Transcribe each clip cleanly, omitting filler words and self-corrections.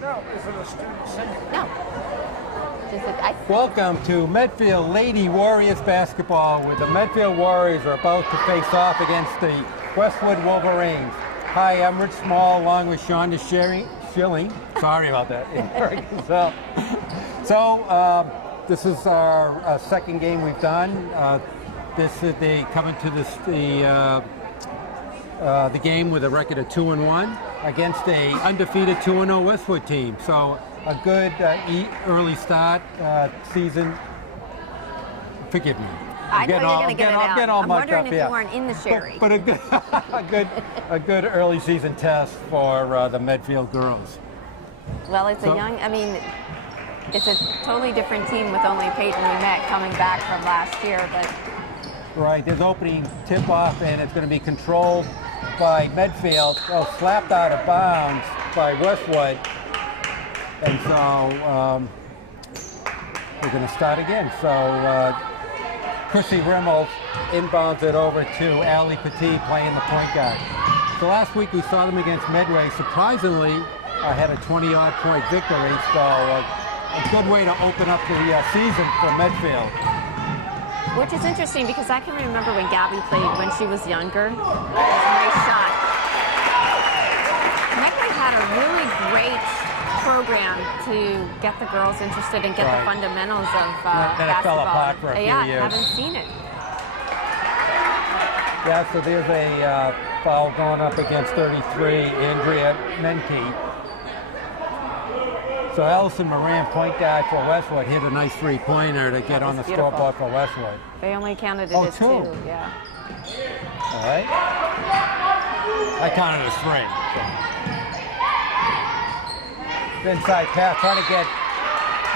No, is it a student singing? No. Welcome to Medfield Lady Warriors basketball, where the Medfield Warriors are about to face off against the Westwood Wolverines. Hi, I'm Rich Small, along with Shonda Schilling. Sorry about that. This is our second game we've done. They come into the game with a record of 2-1 against a undefeated 2-0 Westwood team. So a good early start season. Forgive me. I know you're going to get it out. I'm wondering if you weren't in the sherry. But a good early season test for the Medfield girls. Well, it's it's a totally different team with only Peyton Ouimet coming back from last year, but. Right, there's opening tip-off, and it's going to be controlled by Medfield. Oh, slapped out of bounds by Westwood. And so we're going to start again. So Chrissy Rimmels inbounds it over to Ali Petit playing the point guard. So last week we saw them against Medway. Surprisingly, had a 20-odd point victory. So a good way to open up the season for Medfield. Which is interesting because I can remember when Gabby played when she was younger. It was a nice shot. Medway had a really great program to get the girls interested and get the fundamentals of basketball. Then it fell apart for a few years. I haven't seen it. Yeah, so there's a foul going up against 33, Andrea Menke. So Allison Moran, point guard for Westwood, hit a nice three-pointer to get on the scoreboard for Westwood. They only counted it as two. Yeah. All right. I counted as three. Inside pass, trying to get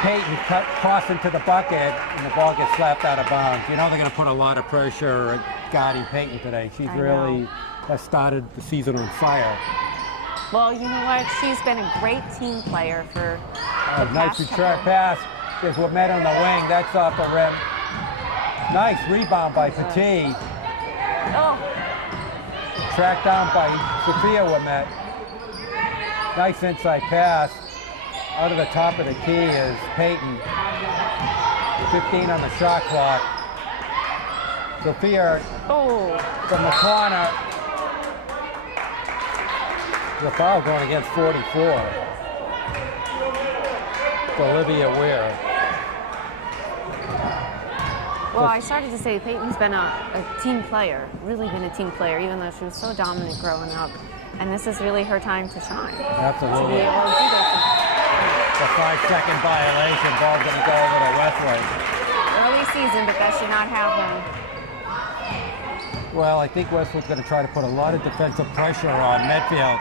Peyton cross into the bucket, and the ball gets slapped out of bounds. You know they're going to put a lot of pressure guarding Peyton today. She's really started the season on fire. Well, you know what? She's been a great team player for the nice past return pass. There's Ouimet on the wing. That's off the rim. Nice rebound by Petit. Oh. Tracked down by Sophia Ouimet. Nice inside pass. Out of the top of the key is Peyton. 15 on the shot clock. Sophia from the corner. The foul going against 44. It's Olivia Weir. Well, I started to say Peyton's been a team player, really been a team player, even though she was so dominant growing up. And this is really her time to shine. Absolutely. To be able to do this. The 5-second violation, ball's going to go over to Westwood. Early season, but that should not happen. Well, I think Westwood's going to try to put a lot of defensive pressure on Medfield.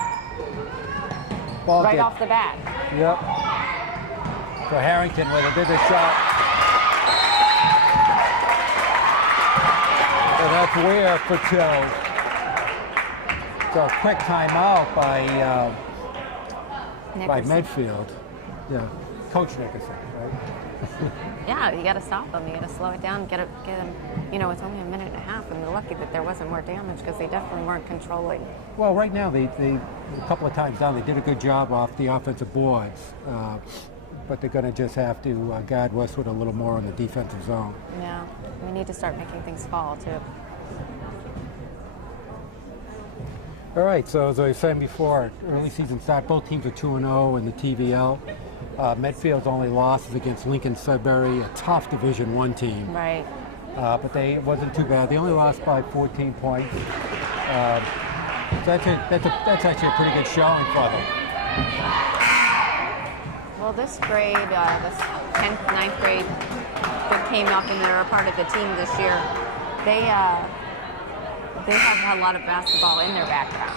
Ball right off the bat. Yep. So Harrington with a bigger shot. So that's Weir for two. So a quick timeout by Medfield. Yeah, Coach Nickerson, right? Yeah, you got to stop them. You got to slow it down, get them. You know, it's only a minute and a half, and they're lucky that there wasn't more damage because they definitely weren't controlling. Well, right now they a couple of times down, they did a good job off the offensive boards, but they're going to just have to guard Westwood a little more in the defensive zone. Yeah, we need to start making things fall too. All right, so as I was saying before, early season start, both teams are 2-0 in the TVL. Medfield's only loss is against Lincoln Sudbury, a tough Division I team. Right. But it wasn't too bad. They only lost by 14 points. So that's actually a pretty good showing for them. Well, this grade, this 10th, 9th grade that came up and they're a part of the team this year, they have a lot of basketball in their background.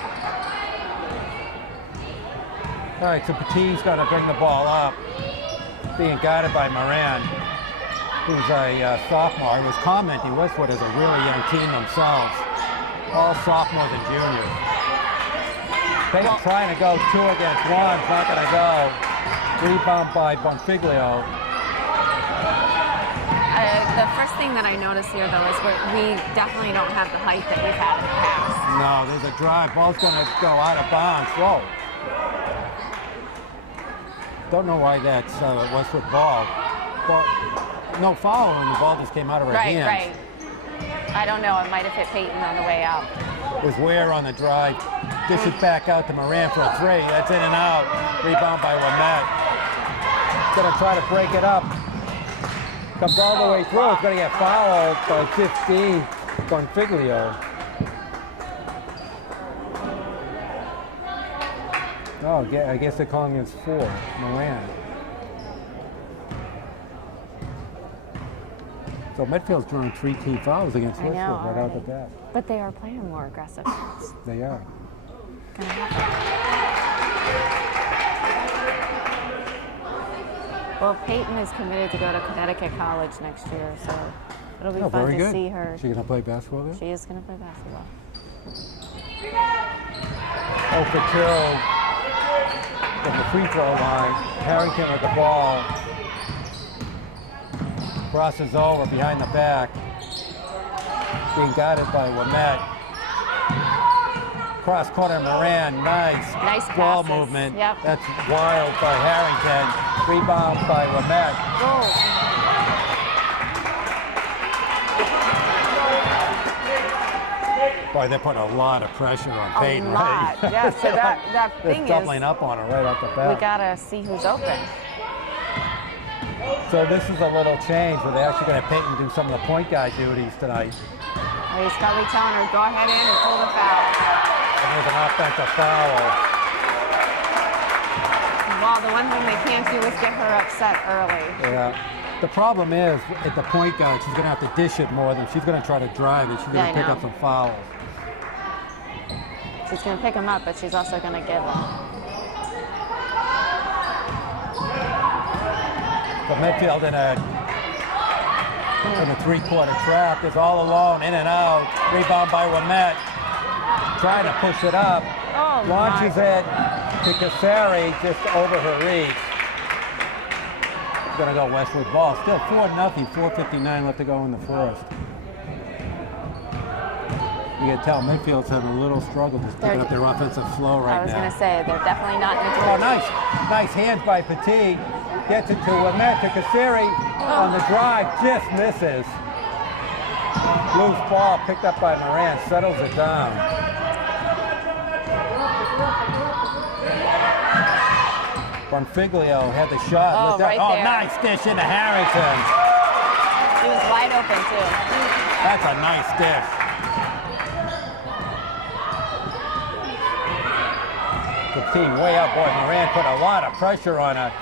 All right, so Petit's got to bring the ball up, being guided by Moran, who's a sophomore. He was commenting Westwood is a really young team themselves, all sophomores and juniors. They're trying to go 2 against 1, not going to go. Rebound by Bonfiglio. The first thing that I noticed here, though, is we definitely don't have the height that we've had in the past. No, there's a drive. Ball's going to go out of bounds. Whoa. don't know why that's Westwood ball. No foul, and the ball just came out of her hands. Right. I don't know. It might have hit Peyton on the way out. There's Ware on the drive. Dish it back out to Moran for a 3. That's in and out. Rebound by Lamette. Gonna try to break it up. Comes all the way through. It's gonna get fouled by 15. Bonfiglio. Oh, I guess they're calling it 4. Moran. So Medfield's drawing 3 team fouls against Westwood right out the bat. But they are playing more aggressive. They are. Gonna happen. Well, Peyton is committed to go to Connecticut College next year, so it'll be fun to see her. She gonna play basketball there? She is gonna play basketball. 0 for 2 from the free throw line. Harrington with the ball. Crosses over behind the back. Being guided by Lamette. Cross corner Moran. Nice ball movement. Yep. That's wild by Harrington. Rebound by Lamette. Boy, they're putting a lot of pressure on Peyton. A lot. Yeah, so that thing is, doubling up on her right off the bat. we gotta see who's open. So this is a little change where they're actually going to Peyton do some of the point guard duties tonight. Well, he's probably telling her, go ahead in and pull the foul. And there's an offensive foul. Well, the one thing they can't do is get her upset early. Yeah. The problem is, at the point guard, she's going to have to dish it more than she's going to try to drive it. She's going to pick up some fouls. She's going to pick them up, but she's also going to give them. But Medfield in a 3-quarter trap is all alone, in and out. Rebound by Lamette. Trying to push it up. Oh, launches it to Cassari just over her reach. Gonna go Westwood ball. Still 4-0, 4:59 left to go in the first. You can tell Medfield's having a little struggle just picking up their offensive flow right now. I was going to say, they're definitely not in the Oh, nice hands by Petit. Gets it to Lamette, to Cassari on the drive, just misses. Loose ball picked up by Moran, settles it down. Bonfiglio had the shot. Right there. Nice dish into Harrington. He was wide open, too. That's a nice dish. The team way up, boy. Moran put a lot of pressure on her.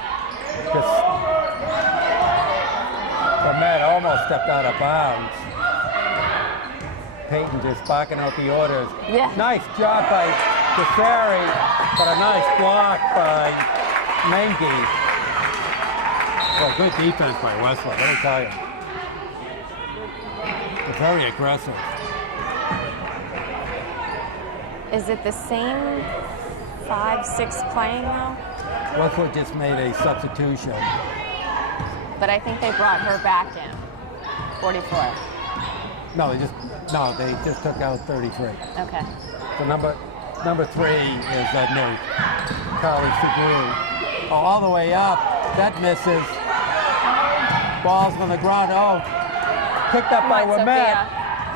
Lamette almost stepped out of bounds. Peyton just barking out the orders. Yeah. Nice job by Cassari, but a nice block by Mengi. Well, good defense by Westwood, let me tell you. They're very aggressive. Is it the same 5-6 playing now? Westwood just made a substitution. But I think they brought her back in. 44. No, they just took out 33. Okay. So number 3 is that new Carly Segru. Oh, all the way up. That misses. Ball's on the ground. Oh, picked up by Lamette.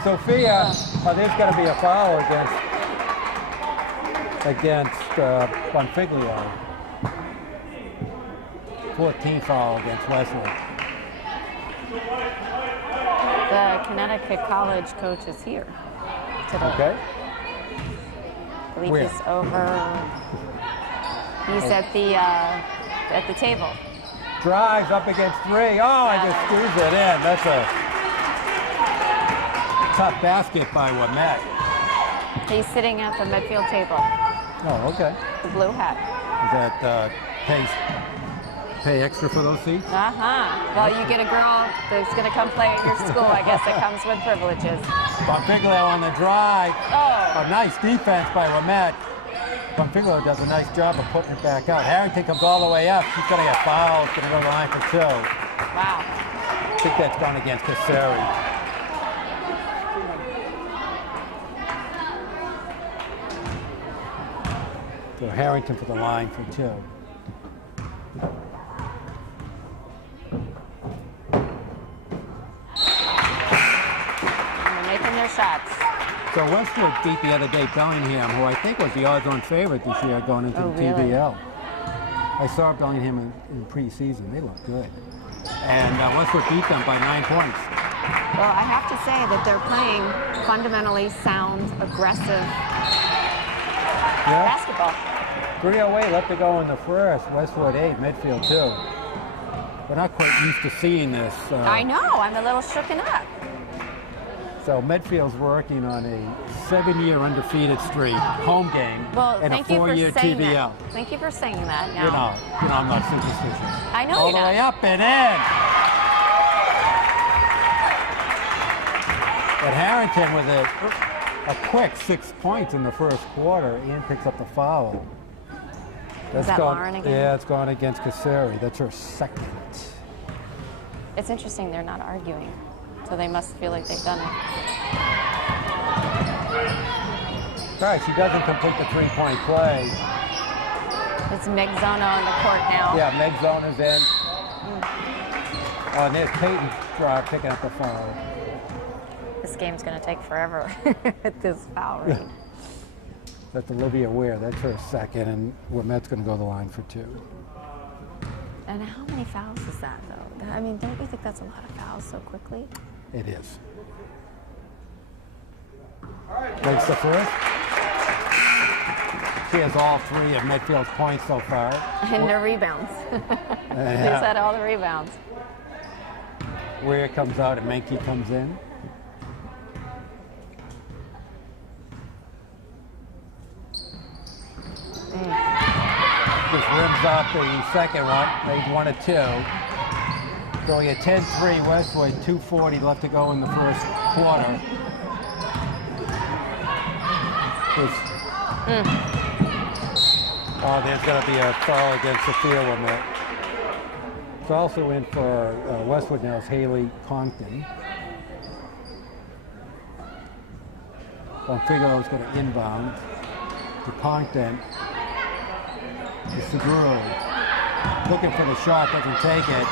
Sophia. Oh, there's got to be a foul against Bonfiglio. 14th foul against Westwood. The Connecticut College coach is here today. Okay. I believe he's over. He's at the table. Drives up against 3. Oh, and just screws it in. That's a tough basket by Lamette. He's sitting at the Medfield table. Oh, okay. The blue hat. Is that pay extra for those seats? Well, you get a girl that's going to come play at your school. I guess it comes with privileges. Bonfiglio on the drive. Oh. A nice defense by Lamette. Bonfiglio does a nice job of putting it back out. Harrington comes all the way up. She's going to get fouled. Going to go to the line for 2. Wow. I think that's gone against Cassari. So Harrington for the line for 2. So Westwood beat the other day Bellingham, who I think was the odds-on favorite this year going into the really? TVL. I saw Bellingham in preseason. They look good. And Westwood beat them by 9 points. Well, I have to say that they're playing fundamentally sound, aggressive basketball. 3:08 left to go in the first. Westwood 8, Medfield 2. We're not quite used to seeing this. I know. I'm a little shooken up. So Medfield's working on a 7-year undefeated streak, home game, Well, and a thank you for 4-year saying TVL. that. Thank you for saying that. Now, You know, I'm not superstitious. I know All you're the not. way up and in. But Harrington with a quick 6 points in the first quarter. Ian picks up the foul. Is that Lauren again? Yeah, it's gone against Kaseri. That's her second. It's interesting they're not arguing, so they must feel like they've done it. All right, she doesn't complete the three-point play. It's Meg Zono on the court now. Yeah, Meg Zona's in. And there's Peyton picking up the foul. This game's going to take forever at this foul rate. That's Olivia Ware. That's her second, and Wimet's going to go to the line for 2. And how many fouls is that, though? I mean, don't you think that's a lot of fouls so quickly? It is. Makes the first. She has all 3 of Medfield's points so far. And the rebounds. Who's had all the rebounds? Ware comes out and Menke comes in. Just rims off the second one. Made 1 of 2. So we had 10-3 Westwood, 2:40 left to go in the first quarter. Oh, there's going to be a foul against the field on that. It's also in for Westwood now is Haley Compton. Bonfigo is going to inbound to Compton. To Seguro. Looking for the shot, doesn't take it.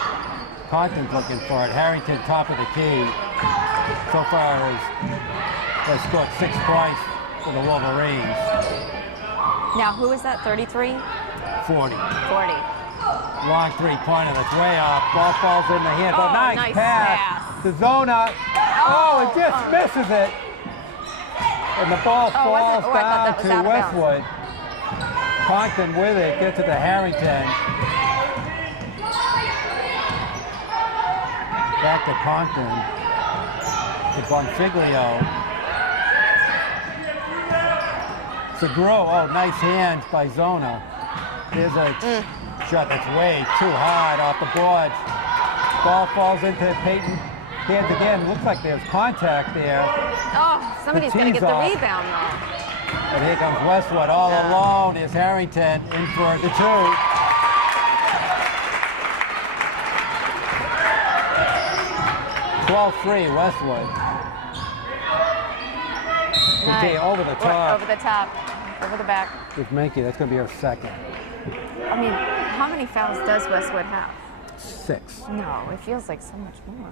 Compton's looking for it. Harrington, top of the key. So far has scored 6 points for the Wolverines. Now, who is that, 33? 40. 40. Long three-pointer that's way off. Ball falls in the hands. Oh, Nice nice pass. pass. To Zona. Oh, it just misses it. And the ball falls I thought down that was to out of bounds. Westwood. Compton with it, gets it to Harrington. Back to Compton. To Bonfiglio. Seguro, oh, nice hands by Zona. There's a shot that's way too hard off the boards. Ball falls into Peyton. Hands again, looks like there's contact there. Oh, somebody's going to get the off. rebound, though. And here comes Westwood all alone. Is Harrington in for the 2. 12-3 Westwood. Okay, over the top. Over the top. Over the back. With Menke, that's going to be our second. I mean, how many fouls does Westwood have? 6. No, it feels like so much more.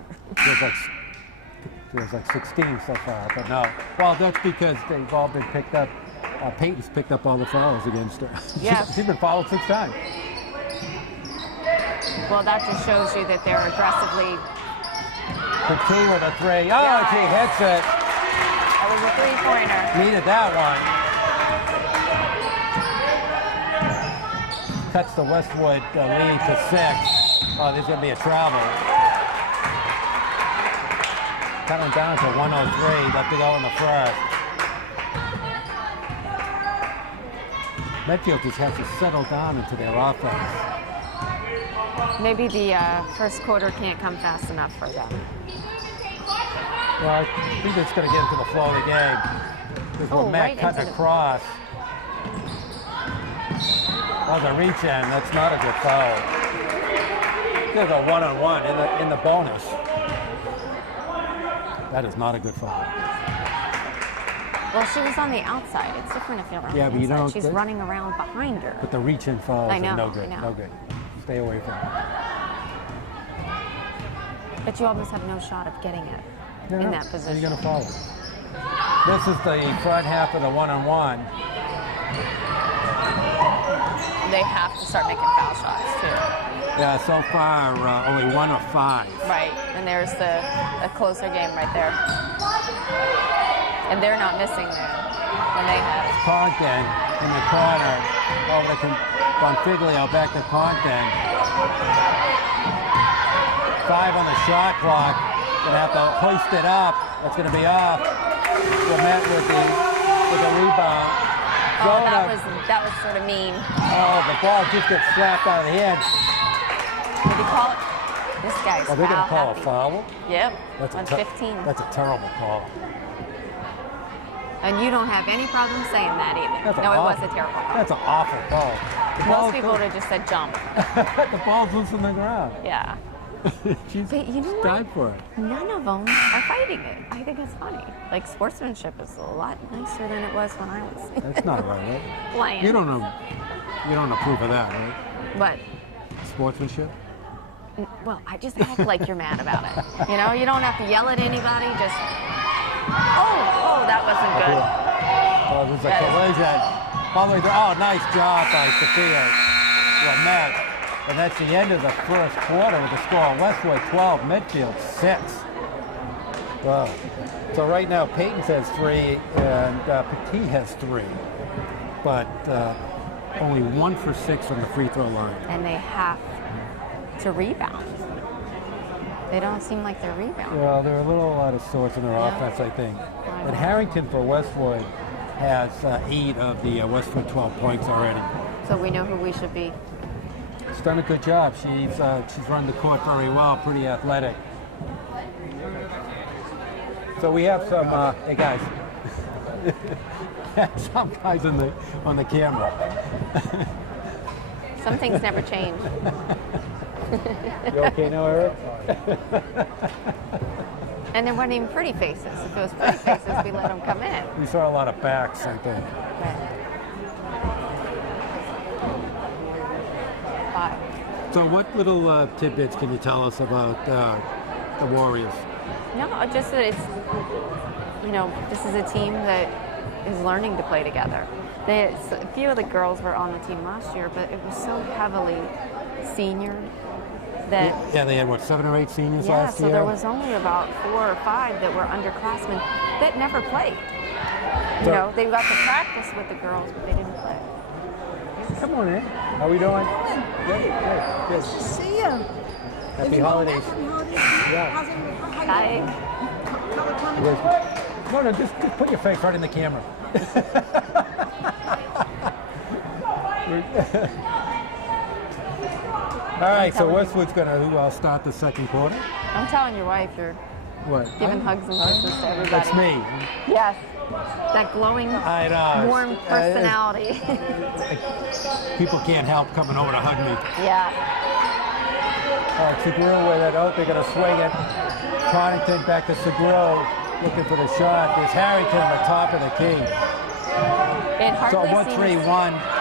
Feels like 16 so far, but no. Well, that's because they've all been picked up. Peyton's picked up all the fouls against her. Yes. She's been fouled 6 times. Well, that just shows you that they're aggressively. Petit with a 3. Oh, Yes. she hits it. That was a three-pointer. Needed that one. Cuts the Westwood lead to 6. Oh, there's going to be a travel. Coming down to 103, left to go in the first. Medfield just has to settle down into their offense. Maybe the first quarter can't come fast enough for them. Well, I think it's going to get into the flow of the game. There's one Matt right cutting into across. Oh, the reach in, that's not a good foul. There's a one-on-one in the bonus. That is not a good foul. Well, she was on the outside. It's different if you're on Yeah, the but you inside. don't- She's running around behind her. But the reach-in fouls I know, are no good. I know. No good. Stay away from it. But you almost have no shot of getting it in that Are position. you going to foul it? This is the front half of the one-on-one. They have to start making foul shots too. Yeah, so far only 1 of 5. Right, and there's a closer game right there. And they're not missing there. When they have Compton in the corner, over to Bonfiglio, back to Compton. 5 on the shot clock. Gonna have to hoist it up. That's gonna be off. Met with the rebound. oh, that was sort of mean. Oh, the ball just gets slapped out of the hand. Did he call it? This guy's Are they gonna call happy. a foul? Yep, That's on 15. That's a terrible call. And you don't have any problem saying that either. No, it was a terrible call. That's an awful call. Most people would have just said jump. The ball's loose on the ground. Yeah. She's But you know died what? for it. None of them are fighting it. I think it's funny. Like, sportsmanship is a lot nicer than it was when I was That's not right. playing. You don't approve of that, right? What? Sportsmanship? Well, I just act like you're mad about it. You know, you don't have to yell at anybody. Just, oh, that wasn't good. Oh, there's a collision. All the way through. Oh, nice job by Sophia Lamette. And that's the end of the first quarter with the score. Westwood 12, Medfield 6. Wow. So right now, Peyton has 3 and Petit has 3. But only 1 for 6 from the free throw line. And they have to rebound. They don't seem like they're rebounding. Well, they're a little out of sorts in their offense, I think. But Harrington for Westwood has 8 of the Westwood 12 points already. So we know who we should be. She's done a good job. She's run the court very well, pretty athletic. So we have some, hey guys, some guys on the camera. Some things never change. You okay now, Eric? And there weren't even pretty faces. If it was pretty faces, we let them come in. We saw a lot of backs, I think. Right. 5. So what little tidbits can you tell us about the Warriors? No, just that it's, you know, this is a team that is learning to play together. A few of the girls were on the team last year, but it was so heavily senior that... Yeah, they had, what, 7 or 8 seniors last year? Yeah, so there year? was only about 4 or 5 that were underclassmen that never played. You know, they got to practice with the girls, but they didn't play. Come on in. How are we doing? Good. Nice to see you. Happy holidays. Yeah. Hi. No, just put your face right in the camera. All right, so Westwood's going to start the second quarter. I'm telling your wife you're giving hugs and kisses to everybody. That's me. Yes. That glowing, warm personality. People can't help coming over to hug me. Yeah. Seguro with it. Oh, they're going to swing it. Connington back to Seguro, looking for the shot. There's Harrington at the top of the key. So 1-3-1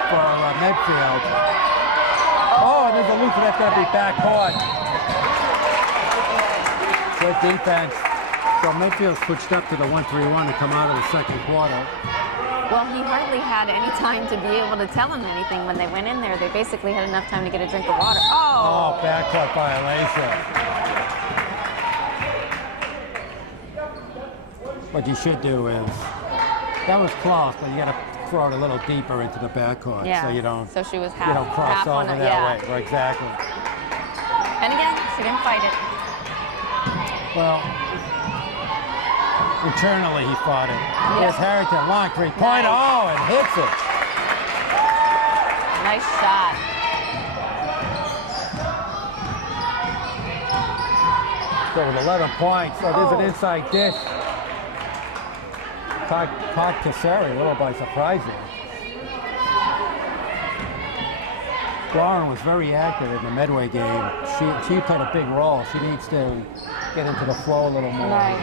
for Medfield. Oh, and there's a loop, and that's going to be backcourt. Good defense. So Medfield switched up to the 1-3-1 to come out of the second quarter. Well, he hardly had any time to be able to tell him anything when they went in there. They basically had enough time to get a drink of water. Oh, backcourt violation. What you should do is, that was close, but you got to throw it a little deeper into the backcourt, yeah. So you don't. So she was you don't cross over that way. Right, exactly. And again, she didn't fight it. Well, internally he fought it. Here's Harrington, long 3-pointer. Oh, and hits it. Nice shot. So with 11 points, so there's an inside dish. Caught Cassari a little by surprise there. Lauren was very active in the Medway game. She played a big role. She needs to get into the flow a little more. Right.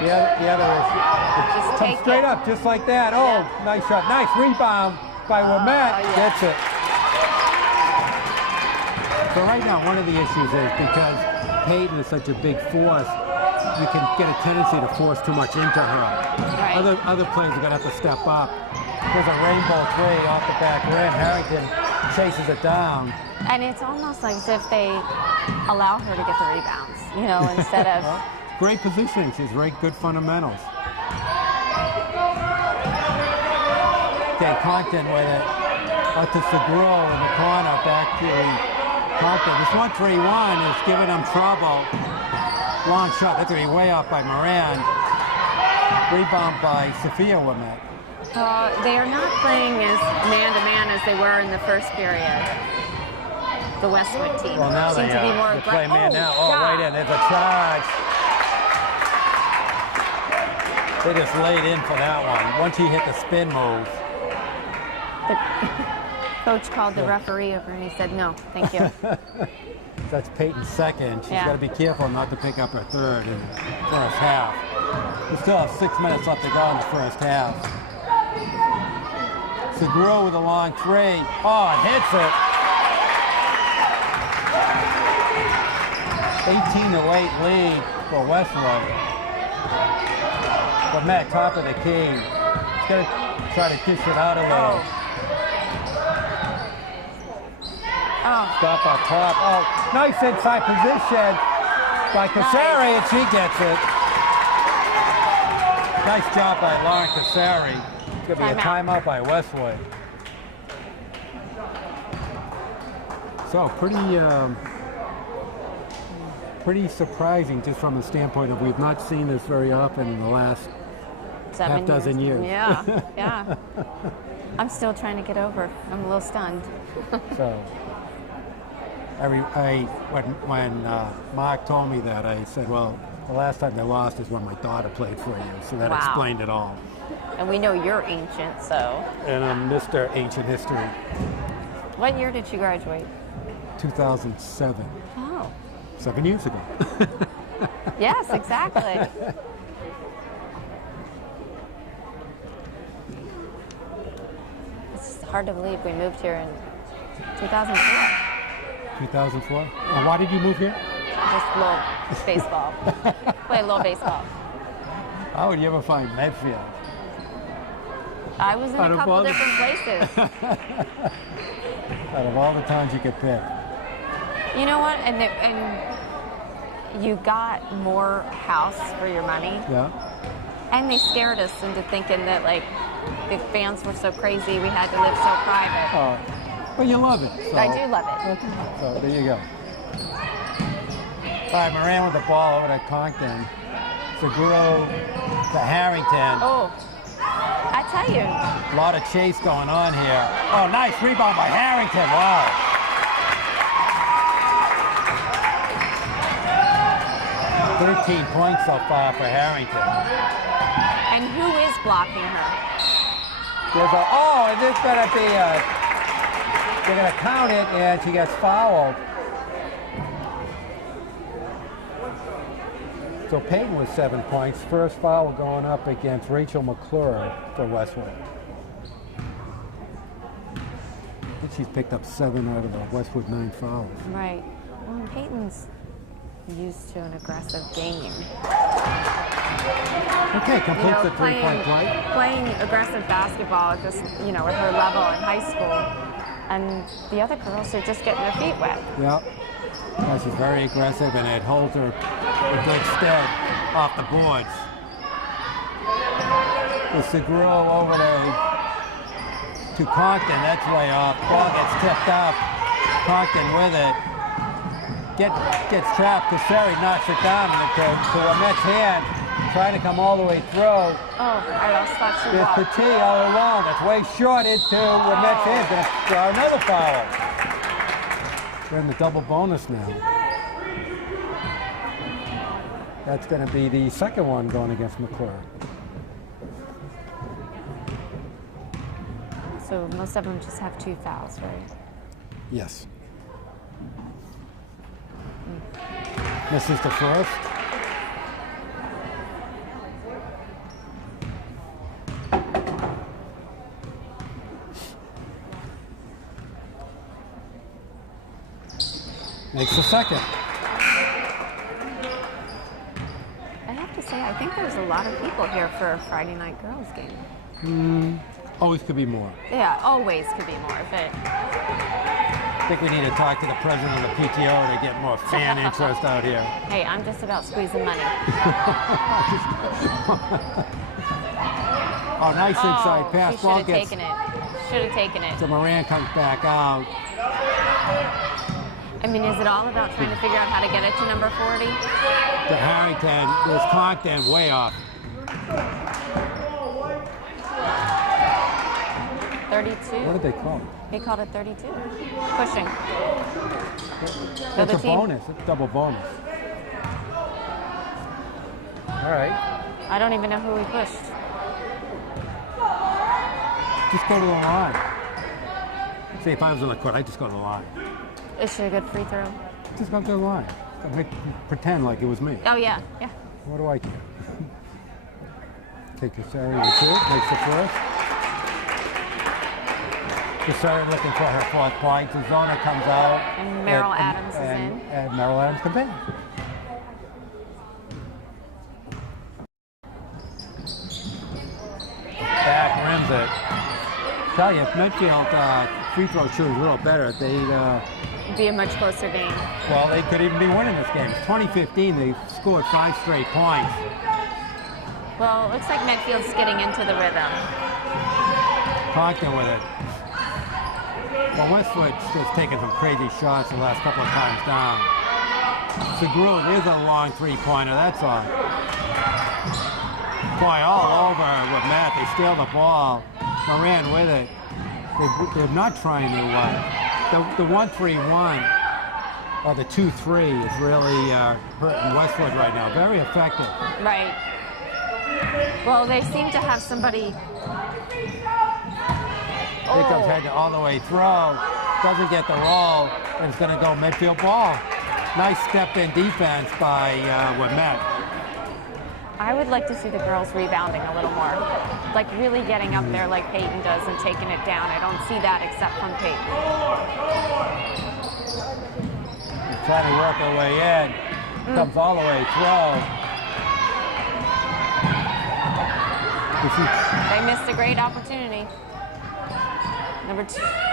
The other is come straight up, just like that. Oh, nice shot. Nice rebound by Lamette. Gets it. So right now, one of the issues is because Peyton is such a big force, you can get a tendency to force too much into her. Right. Other players are going to have to step up. There's a rainbow three off the back rim. Harrington chases it down. And it's almost like as if they allow her to get the rebounds, you know, instead of... Well, great positioning. She's very good fundamentals. Okay, Compton with it. Out to Seguro in the corner, back to Compton. This 1-3-1 is giving them trouble. Long shot, that's going to be way off by Moran. Rebound by Sophia Womet. They are not playing as man-to-man as they were in the first period. The Westwood team Well, now seem they to be more They play man now. Oh, God. right in. There's a charge. They just laid in for that one. Once he hit the spin move. The coach called the referee over and he said, no, thank you. That's Peyton's second. She's Yeah. got to be careful not to pick up her third in the first half. We still have 6 minutes left to go in the first half. Seguro with a long three. Oh, it hits it. 18-8 lead for Westwood. But Matt, top of the key. He's got to try to dish it out a little. Stop up top. Oh, nice inside position by Casari, and she gets it. Nice job by Lauren Casari. It's going to be a timeout by Westwood. So pretty surprising, just from the standpoint of we've not seen this very often in the last 7 half dozen years. Yeah, yeah. I'm still trying to get over. I'm a little stunned. So, when Mark told me that, I said, well, the last time they lost is when my daughter played for you, so that explained it all. And we know you're ancient, so. And I'm Mr. Ancient History. What year did you graduate? 2007. Oh. 7 years ago. Yes, exactly. It's hard to believe we moved here in 2004. 2004? And why did you move here? Just a little baseball. Play a little baseball. How would you ever find Medfield? I was in a couple different places. Out of all the towns you could pick. You know what? And you got more house for your money. Yeah. And they scared us into thinking that, like, the fans were so crazy, we had to live so private. Oh, well, you love it. So. I do love it. So there you go. All right, Moran with the ball over to Compton. Seguro to Harrington. Oh, I tell you. A lot of chase going on here. Oh, nice rebound by Harrington. Wow. "13 points so far for Harrington." And who is blocking her? And this better be they're going to count it, and she gets fouled. So Peyton with 7 points. First foul going up against Rachel McClure for Westwood. I think she's picked up 7 out of the Westwood 9 fouls. Right. Well, Peyton's used to an aggressive game. Okay, completes the three-point play. Playing aggressive basketball, just, you know, with her level in high school. And the other girls are just getting their feet wet. Yep. Yeah, she's very aggressive, and it holds her in good stead off the boards. The Seguro over to Compton. That's way off. Ball gets tipped up. Compton with it. Gets trapped. Casari knocks it down to Womet's hand. Trying to come all the way through. Oh, I almost thought she There's walked. Petit all alone. That's way short into Womet's hand. Gonna draw another foul. We're in the double bonus now. That's going to be the second one going against McClure. So most of them just have 2 fouls, right? Yes. This is the first. Makes the second. think there's a lot of people here for a Friday night girls game. Always could be more. Yeah, always could be more, but I think we need to talk to the president of the PTO to get more fan interest out here. hey, I'm just about squeezing money. Oh, nice inside pass. She should Ball have gets. taken it. Should have taken it. So Moran comes back out. I mean, is it all about trying to figure out how to get it to number 40? To Harrington. There's Compton way off. 32? What did they call it? They called it 32. Pushing. It's a bonus. It's a double bonus. All right. I don't even know who we pushed. Just go to the line. See, if I was on the court, I'd just go to the line. Is she a good free throw? Just go to the line. Pretend like it was me. Oh, yeah, yeah. What do I care? Take Cassari with two, makes the first. Cassari looking for her fourth point. Zona comes out. And Merrill Adams is in. And Merrill Adams comes in. Back rims it. Tell you, if Medfield free throw shooting a little better, they'd Be a much closer game. well, they could even be winning this game. 2015, they scored 5 straight points. Well, it looks like Medfield's getting into the rhythm. Compton with it. Well, Westwood's just taking some crazy shots the last couple of times down. Segrove is a long three-pointer, that's all. Boy, all over with Matt. They steal the ball. Moran with it. They're not trying to the 1-3-1 or the 2-3 is really hurting Westwood right now. Very effective. Right. Well, they seem to have somebody. Here comes Head all the way through. Doesn't get the roll. And it's going to go midfield ball. Nice step-in defense by Matt. I would like to see the girls rebounding a little more. Like really getting up there like Peyton does and taking it down. I don't see that except from Peyton. Trying to work her way in. Comes all the way through. They missed a great opportunity. Number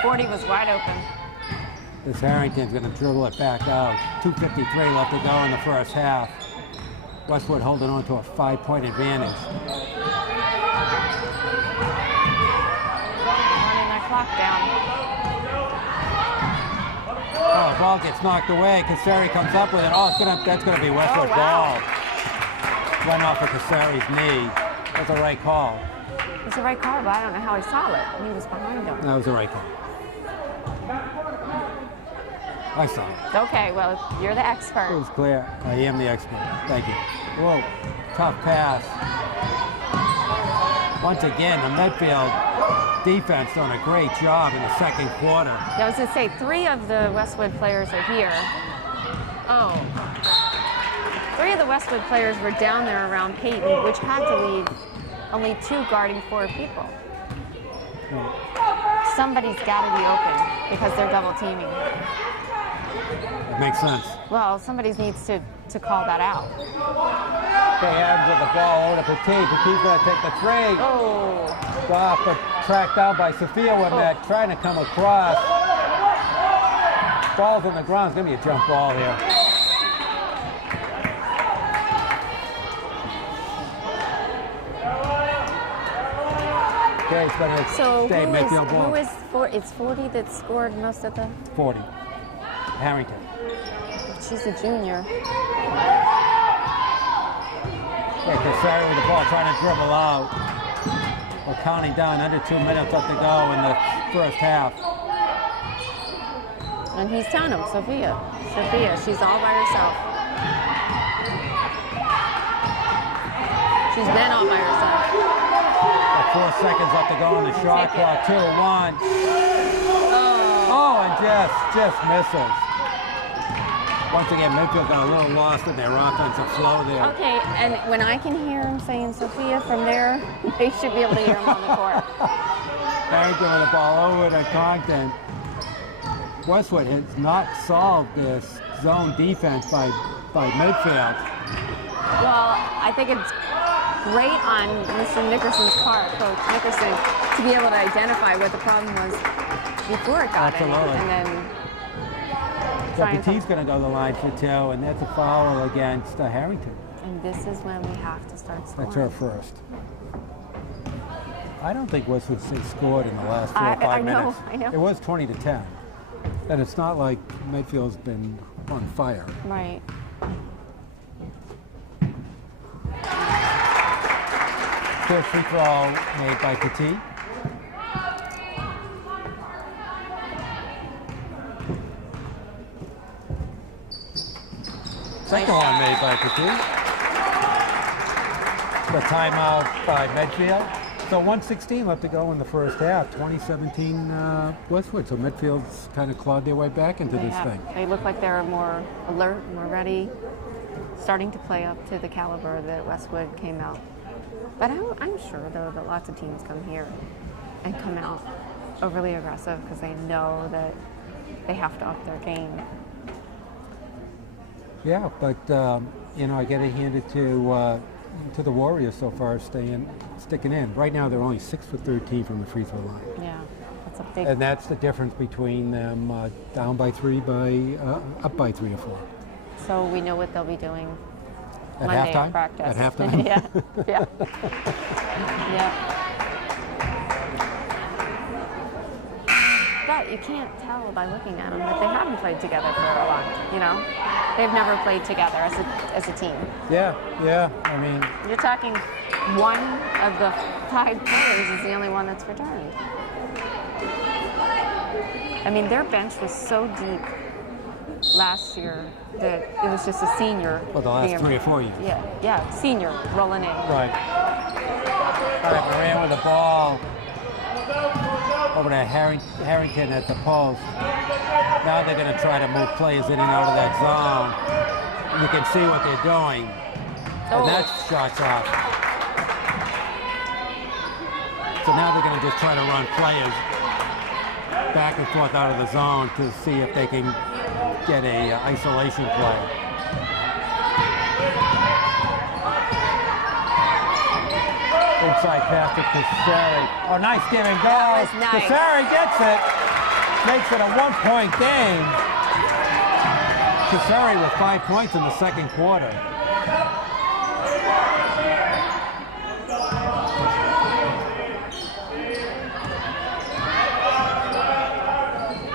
40 was wide open. This Harrington's going to dribble it back out. 2:53 left to go in the first half. Westwood holding on to a 5-point advantage. Running that clock down. Oh, the ball gets knocked away. Cassari comes up with it. Oh, that's going to be Westwood ball. Went off of Cassari's knee. That's a right call. It was the right call, but I don't know how he saw it. He was behind him. That was the right call. I saw it. Okay, well, you're the It expert. was clear. I am the expert. Thank you. Whoa, tough pass. Once again, the Medfield defense doing a great job in the second quarter. I was going to say, 3 of the Westwood players are here. Oh. 3 of the Westwood players were down there around Peyton, which had to leave only 2 guarding 4 people. Somebody's got to be open because they're double teaming. It makes sense. Well, somebody needs to call that out. Okay, Adams with the ball over to Petit. Petit's going to take the 3. Oh. Stop, but tracked down by Sophia with that, trying to come across. Ball's on the ground. It's going to be a jump ball here. Okay, it's going to stay midfield ball. It's 40 that scored most of the... 40. Harrington. She's a junior. Okay, Cassari with the ball, trying to dribble out. We're counting down, under 2 minutes left to go in the first half. And he's telling him, Sophia, she's all by herself. She's been all by herself. 4 seconds left to go in the shot clock. 2-1. Oh, and just misses. Once again, Medfield got a little lost in their offensive flow there. Okay, and when I can hear him saying Sophia from there, they should be able to hear him on the court. Harrington with the ball over to Compton. Westwood has not solved this zone defense by Medfield. Well, I think it's great on Mr. Nickerson's part, Coach Nickerson, to be able to identify what the problem was before it got in. Absolutely. And then So Petit's going to go to the line for 2, and that's a foul against Harrington. And this is when we have to start scoring. That's her first. I don't think Westwood scored in the last 4 or 5 minutes. I know. It was 20-10. And it's not like Medfield's been on fire. Right. First free throw made by Petit. Second one made by Petit. The timeout by Medfield. So 1:16 left to go in the first half. 2017 Westwood. So Medfield's kind of clawed their way back into this thing. They look like they're more alert, more ready, starting to play up to the caliber that Westwood came out. But I'm sure, though, that lots of teams come here and come out overly aggressive because they know that they have to up their game. Yeah, but you know, I get it handed to the Warriors so far, sticking in. Right now, they're only 6 for 13 from the free throw line. Yeah, that's a big. And that's the difference between them down by 3 up by 3 or 4. So we know what they'll be doing At Monday halftime? at practice. At halftime? Yeah. Yeah. But you can't tell by looking at them that they haven't played together for a long time, you know? They've never played together as a team. Yeah. I mean, You're talking one of the 5 players is the only one that's returned. I mean, their bench was so deep last year that it was just a senior. well, the last 3 or 4 years. Yeah, senior rolling in. Right. All right, Moran with the ball. Over to Harrington at the post. Now they're going to try to move players in and out of that zone. You can see what they're doing. And that shot's off. So now they're going to just try to run players back and forth out of the zone to see if they can get a isolation play. Inside pass to Cassari. Oh, nice give and go. That was nice. Cassari gets it. Makes it a 1-point game. Cassari with 5 points in the second quarter.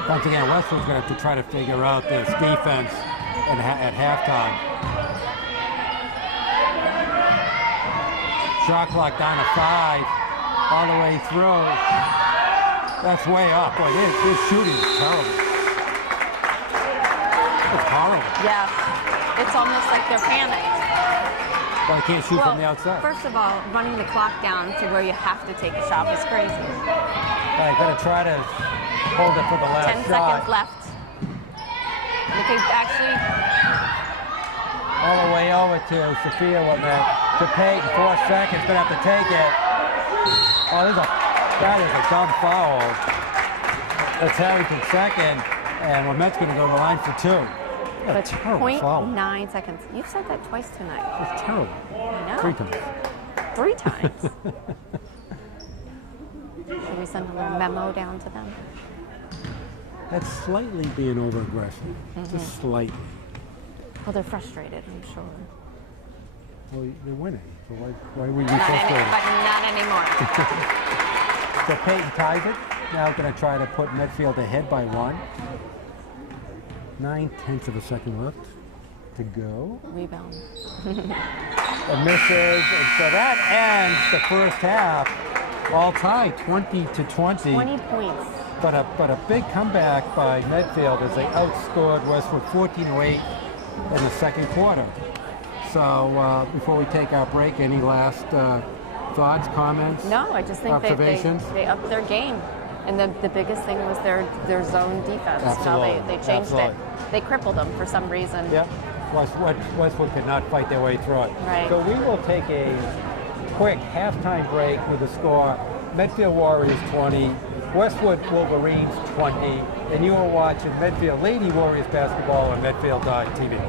Once again, Westwood's going to have to try to figure out this defense at halftime. Shot clock down to 5, all the way through. That's way up. Boy, this shooting is terrible. It's horrible. Yeah, it's almost like they're panicked. Well, they can't shoot from the outside. First of all, running the clock down to where you have to take a shot is crazy. All right, going to try to hold it for the last 10 shot. seconds left. You could actually. All the way over to Sophia to Peyton, 4 seconds, gonna have to take it. Oh, that is a dumb foul. That's Harrington's second, and Womet's gonna go to the line for 2. That's a terrible foul. 0.9 seconds. You've said that twice tonight. It's terrible. I know. 3 times. 3 times. Should we send a little memo down to them? That's slightly being over-aggressive. Just slightly. Well, they're frustrated, I'm sure. Well, they're winning, so why would you be But frustrated? not anymore. So Peyton ties it. Now going to try to put Medfield ahead by 1. 9/10 of a second left to go. Rebound. And misses, and so that ends the first half. All tied, 20-20. 20 points. But a big comeback by Medfield as they outscored Westwood 14-8 in the second quarter. So before we take our break, any last thoughts, comments? No, I just think observations? they upped their game. And the biggest thing was their zone defense. Absolutely. No, they changed Absolutely. it. They crippled them for some reason. Yep. Westwood could not fight their way through it. Right. So we will take a quick halftime break with the score. Medfield Warriors 20, Westwood Wolverines 20, and you are watching Medfield Lady Warriors basketball on Medfield.tv.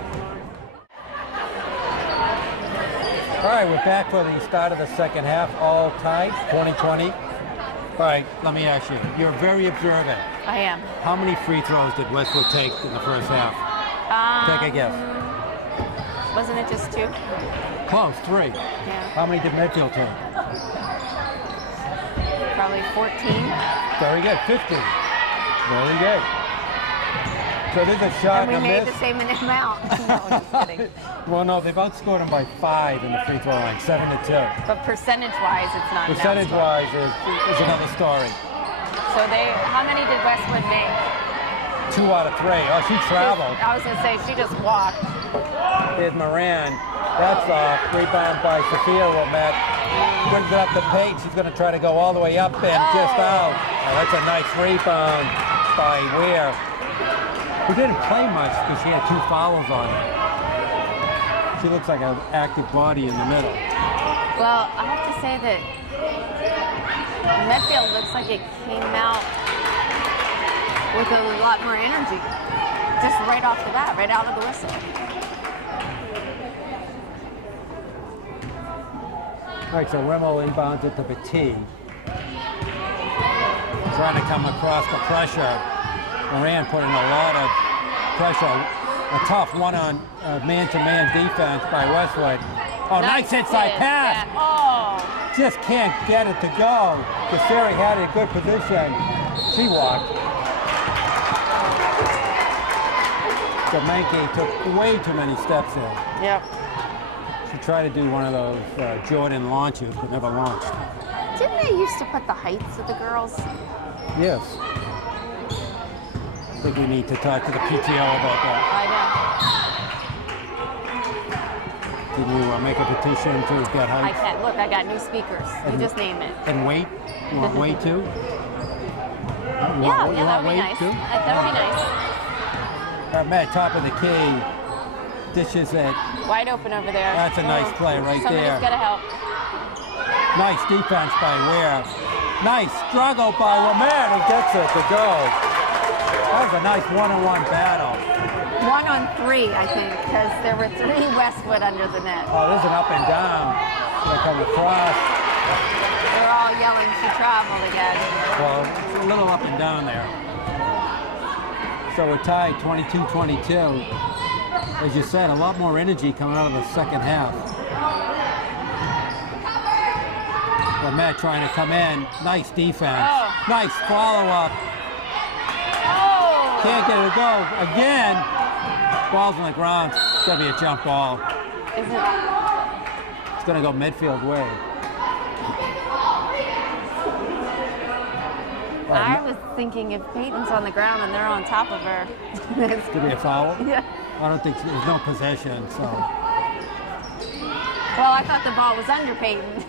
All right, we're back for the start of the second half, all tied, 20-20. All right, let me ask you, you're very observant. I am. How many free throws did Westwood take in the first half? Take a guess. Wasn't it just 2? Close, 3. Yeah. How many did Medfield take? Probably 14. Very good, 15. Very good. So there's a shot And we and a made miss. the same amount. No, just kidding. Well, no, they've outscored them by 5 in the free throw line, 7-2. But percentage-wise, it's not an outscore. Percentage-wise is another story. So how many did Westwood make? 2 out of 3. Oh, she traveled. I was going to say, she just walked. Here's Moran. That's off. Rebound by Sophia Wilmette. Brings it up the paint. She's going to try to go all the way up and just out. Oh, that's a nice rebound by Weir, who didn't play much because she had 2 fouls on her. She looks like an active body in the middle. Well, I have to say that Medfield looks like it came out with a lot more energy. Just right off the bat, right out of the whistle. All right, so Remo inbounds it to Petit. Trying to come across the pressure. Moran putting a lot of pressure. A tough man-to-man defense by Westwood. Oh, nice inside pass. Yeah. Oh. Just can't get it to go. Casseri had it in good position. She walked. Domenke took way too many steps in. Yep. She tried to do one of those Jordan launches, but never launched. Didn't they used to put the heights of the girls? Yes. I think we need to talk to the PTO about that. I Can you make a petition to get know. I heights? can't. Look, I got new speakers. You just name it. And weight? You want weight too? Yeah, that would be nice. Too? That would be nice. All right, Matt, top of the key. Dishes it. Wide open over there. That's a nice play right there. Somebody's got to help. Nice defense by Weir. Nice struggle by Woman who gets it to go. That was a nice one-on-one battle. 1-on-3, I think, because there were 3 Westwood under the net. Oh, there's an up and down. They come across. They're all yelling, she traveled again. Well, it's a little up and down there. So we're tied 22-22. As you said, a lot more energy coming out of the second half. Matt trying to come in. Nice defense. Oh. Nice follow-up. Oh! Can't get it to go. Again, ball's on the ground. It's going to be a jump ball. Is it? It's going to go Medfield way. I was thinking if Peyton's on the ground and they're on top of her. It's going to be a foul? Yeah. I don't think there's no possession, so. Well, I thought the ball was under Peyton.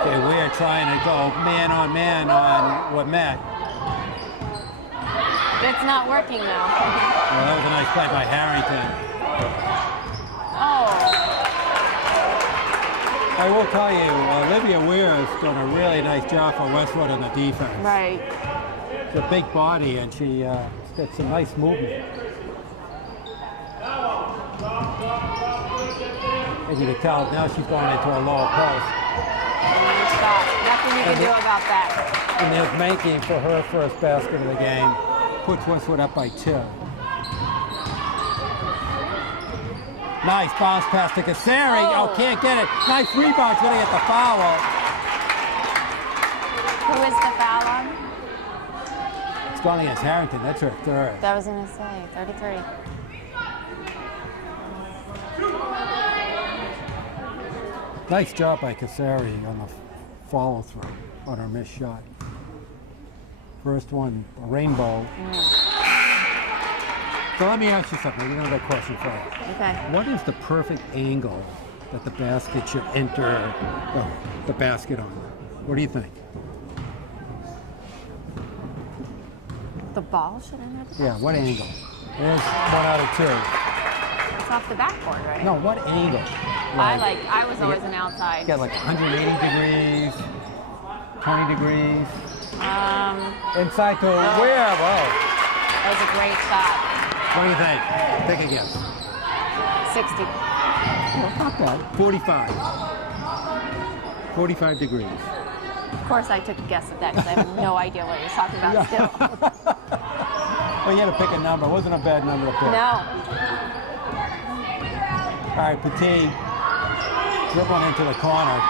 Okay, we're trying to go man-on-man on Lamette. It's not working though. Well, that was a nice play by Harrington. Oh. I will tell you, Olivia Weir has done a really nice job for Westwood on the defense. Right. She's a big body, and she's got some nice movement. And you can tell now she's going into a lower post. Stop. Nothing you can do about that. And there's Mankey for her first basket of the game. Puts Westwood up by 2. Nice bounce pass to Casseri. Oh, can't get it. Nice rebound. She's going to get the foul. Who is the foul on? It's going against Harrington. That's her 3rd. That was going to say, 33. Nice job by Casseri on the follow-through on her missed shot. First one, a rainbow. So let me ask you something. Another question for you. Okay. What is the perfect angle that the basket should enter the basket on? What do you think? The ball should enter the Yeah, what angle? There's 1 out of 2. It's off the backboard, right? No, what angle? I was always an outside. Yeah, like 180 degrees, 20 degrees. Inside to where? Whoa. That was a great shot. What do you think? Take a guess. 60. Not bad. 45. 45 degrees. Of course, I took a guess at that because I have no idea what you're talking about still. Well, you had to pick a number. It wasn't a bad number to pick. No. All right, Petit. Dribbling into the corner.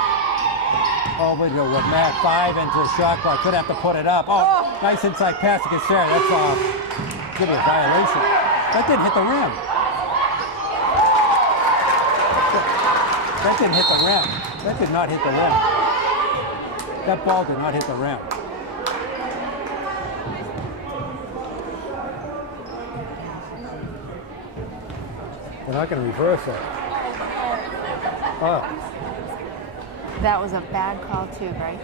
Over to Matt. 5 into the shot clock. Could have to put it up. Oh, nice inside pass to Cassera. That's could be a violation. That didn't hit the rim. That didn't hit the rim. That did not hit the rim. That ball did not hit the rim. They're not going to reverse it. Oh. That was a bad call too, right?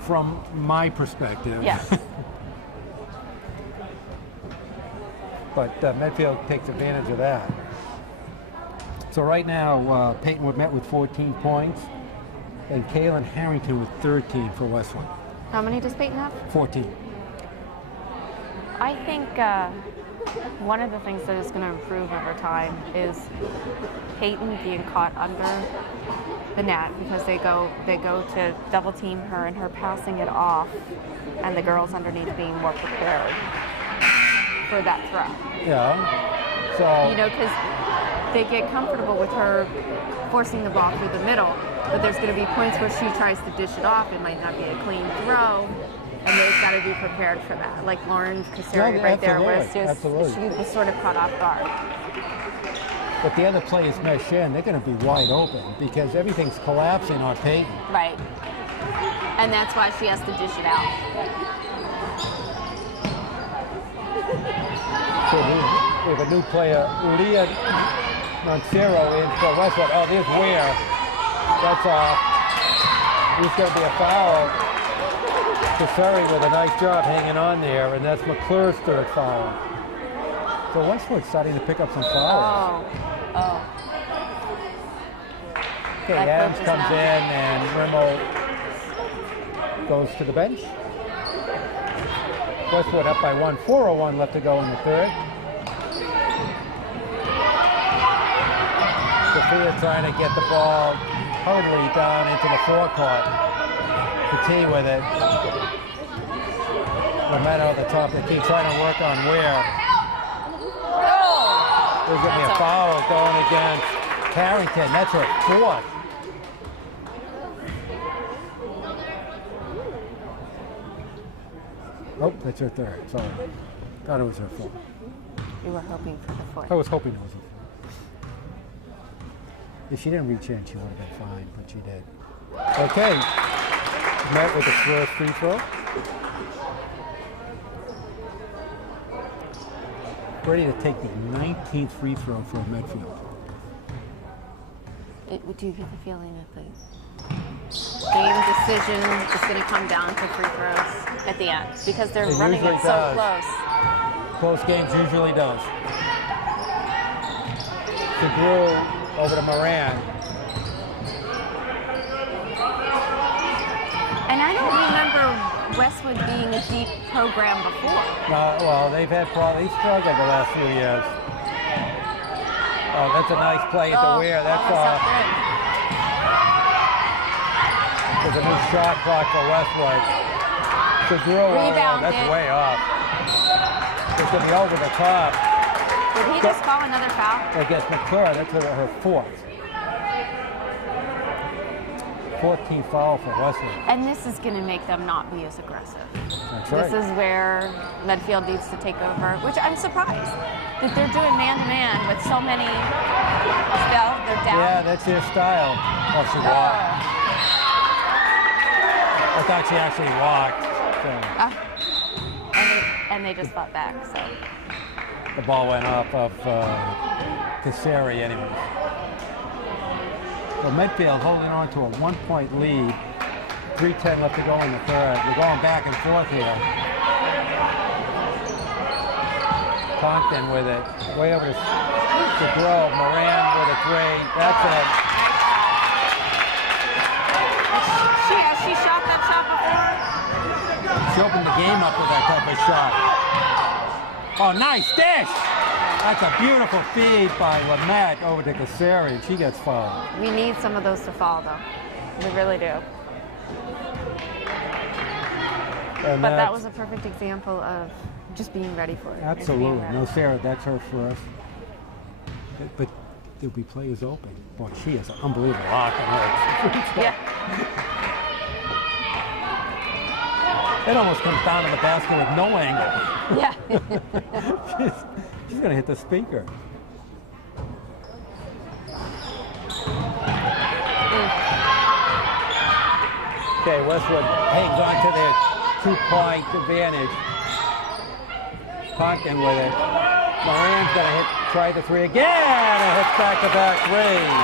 From my perspective. Yes. But Medfield takes advantage of that. So right now, Peyton Wood met with 14 points, and Kaylin Harrington with 13 for Westwood. How many does Peyton have? 14. I think one of the things that is going to improve over time is Peyton being caught under the net because they go to double team her and her passing it off, and the girls underneath being more prepared for that throw. Yeah. So. You know, because they get comfortable with her forcing the ball through the middle, but there's going to be points where she tries to dish it off. It might not be a clean throw, and they've got to be prepared for that. Like Lauren Casseri right there, where it's just she was sort of caught off guard. But the other players mesh in, they're going to be wide open because everything's collapsing on Peyton. Right. And that's why she has to dish it out. So we have a new player, Leah Moncero in for Westwood. Oh, there's Ware. That's off. There's going to be a foul. Casseri with a nice job hanging on there, and that's McClure's third foul. So Westwood's starting to pick up some fouls. Oh. Okay, Adams comes in, and Rimmel goes to the bench. Westwood up by 1, 4:01 left to go in the third. Sophia trying to get the ball hurriedly down into the forecourt. Petit with it. Lametta at the top of the key trying to work on Ware. There's going to be a foul going against Carrington. That's her fourth. Oh, that's her third. Sorry. Thought it was her fourth. You were hoping for the fourth. I was hoping it was her fourth. If she didn't reach in, she would have been fine, but she did. Okay. Met with the first free throw. Ready to take the 19th free throw for Medfield. Do you get the feeling that the game decision is going to come down to free throws at the end because they're running it so close? Close games usually does. DeGrew over to Moran. And I don't remember Westwood being a deep program before. No, well, they've struggled the last few years. Oh, that's a nice play at the Weir. That's there's a new shot clock for Westwood. That's way off. It's going to be over the top. Did he just call another foul? Against McClure, that's her fourth. 14th foul for Westwood. And this is going to make them not be as aggressive. That's right. This is where Medfield needs to take over, which I'm surprised that they're doing man-to-man with so many. Still, they're down. Yeah, that's their style. Oh, she walked. I thought she actually walked. So. And they just fought back, so. The ball went off of Casseri anyways. So Medfield holding on to a 1-point lead. 3:10 left to go in the third. We're going back and forth here. Compton with it. Way over to Grove. Moran with a three. That's it. She shot that shot before? She opened the game up with that type of shot. Oh, nice dish! That's a beautiful feed by Lamette over to Cassari. She gets fouled. We need some of those to fall, though. We really do. And But that was a perfect example of just being ready for it. absolutely. Ready. No, Sarah, that's her first. But there'll be players open. Boy, she has an unbelievable lock on her. Yeah. It almost comes down to the basket with no angle. Yeah. she's going to hit the speaker. Okay, Westwood hangs on to their 2-point advantage. Conklin with it. Moran's going to try the three again, and hits back-to-back threes.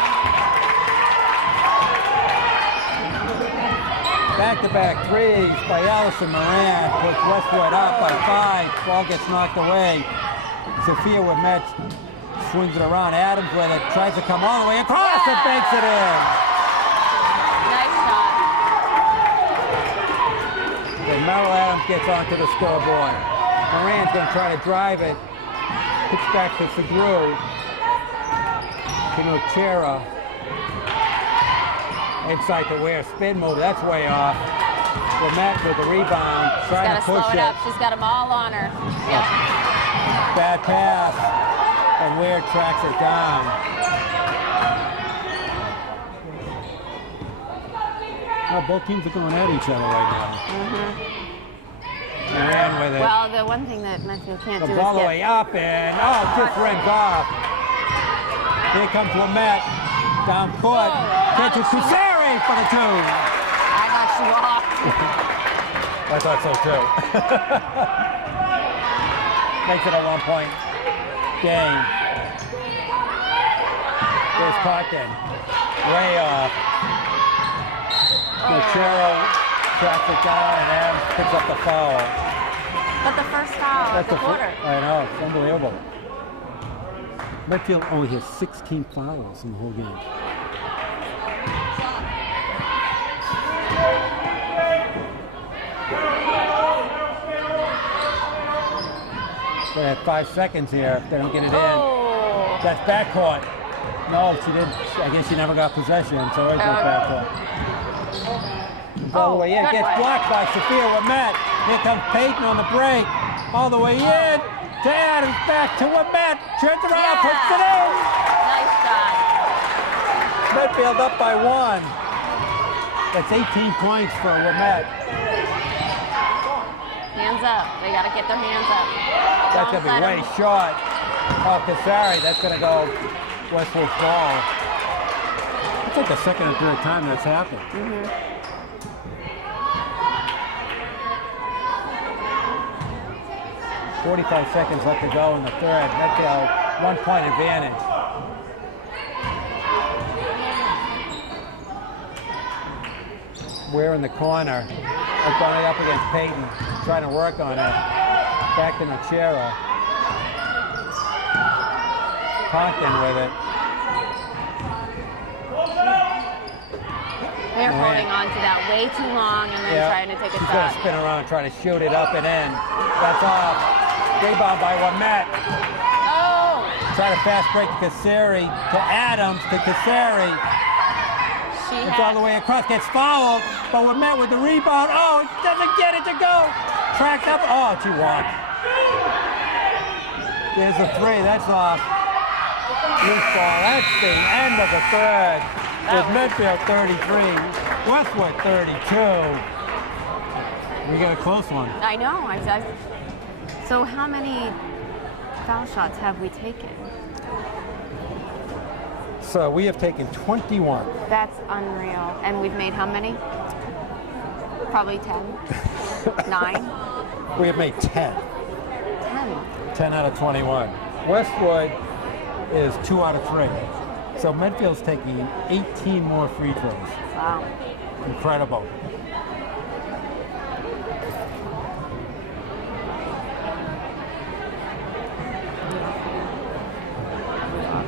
Back-to-back threes by Allison Moran puts Westwood up by 5. Ball gets knocked away. Sophia with Metz swings it around. Adams with it, tries to come all the way across and banks it in. Nice shot. Then Merrill Adams gets onto the scoreboard. Moran's going to try to drive it. Kicks back to Segru. To Nochera. Inside the wear. Spin move. That's way off. Lamette with the rebound. Trying to push slow it up. She's got them all on her. Yep. Bad pass. And Ware tracks it down. Oh, both teams are going at each other right now. Moran with it. Well, the one thing that Medfield can't do is All the get... way up and, just rims off. Here comes Lamette. Down court. Catches Kusari for the 2. I got you off. I thought so too. Makes it a 1-point game. There's Conklin. Way off. Nochera tracks it down and Adams picks up the foul. But the first foul of the quarter. I know, it's unbelievable. Medfield only has 16 fouls in the whole game. They have 5 seconds here if they don't get it in. That's backcourt. No, she didn't. I guess she never got possession, so it goes backcourt. All the way in. Gets blocked by Sophia Lamette. Here comes Peyton on the break. All the way in. To Adams, back to Lamette. Turns around, puts it in. Nice shot. Medfield up by 1. That's 18 points for Lamette. Hands up. They got to get their hands up. That's going to be way short. Oh, Kusari, that's going to go Westwood's ball. It's like the second or third time that's happened. 45 seconds left to go in the third. Medfield 1-point advantage. We're in the corner. Going up against Peyton, trying to work on it. Back to Nochera. Conklin with it. They're holding on to that way too long and then trying to take a She's shot. going to spin around and try to shoot it up and in. That's off. Rebound by Lamette. Oh! Try to fast break to Cassari, to Adams, to Cassari. It's all the way across, gets fouled, but Lamette with the rebound. Oh, doesn't get it to go. Tracked up. Oh, she walked. There's a 3. That's off. Loose ball. That's the end of the third. It's Medfield 33, Westwood 32. We got a close one. I know. So how many foul shots have we taken? So we have taken 21. That's unreal. And we've made how many? Probably 10? 9? We have made 10. 10. 10 out of 21. Westwood is 2 out of 3. So Medfield's taking 18 more free throws. Wow. Incredible.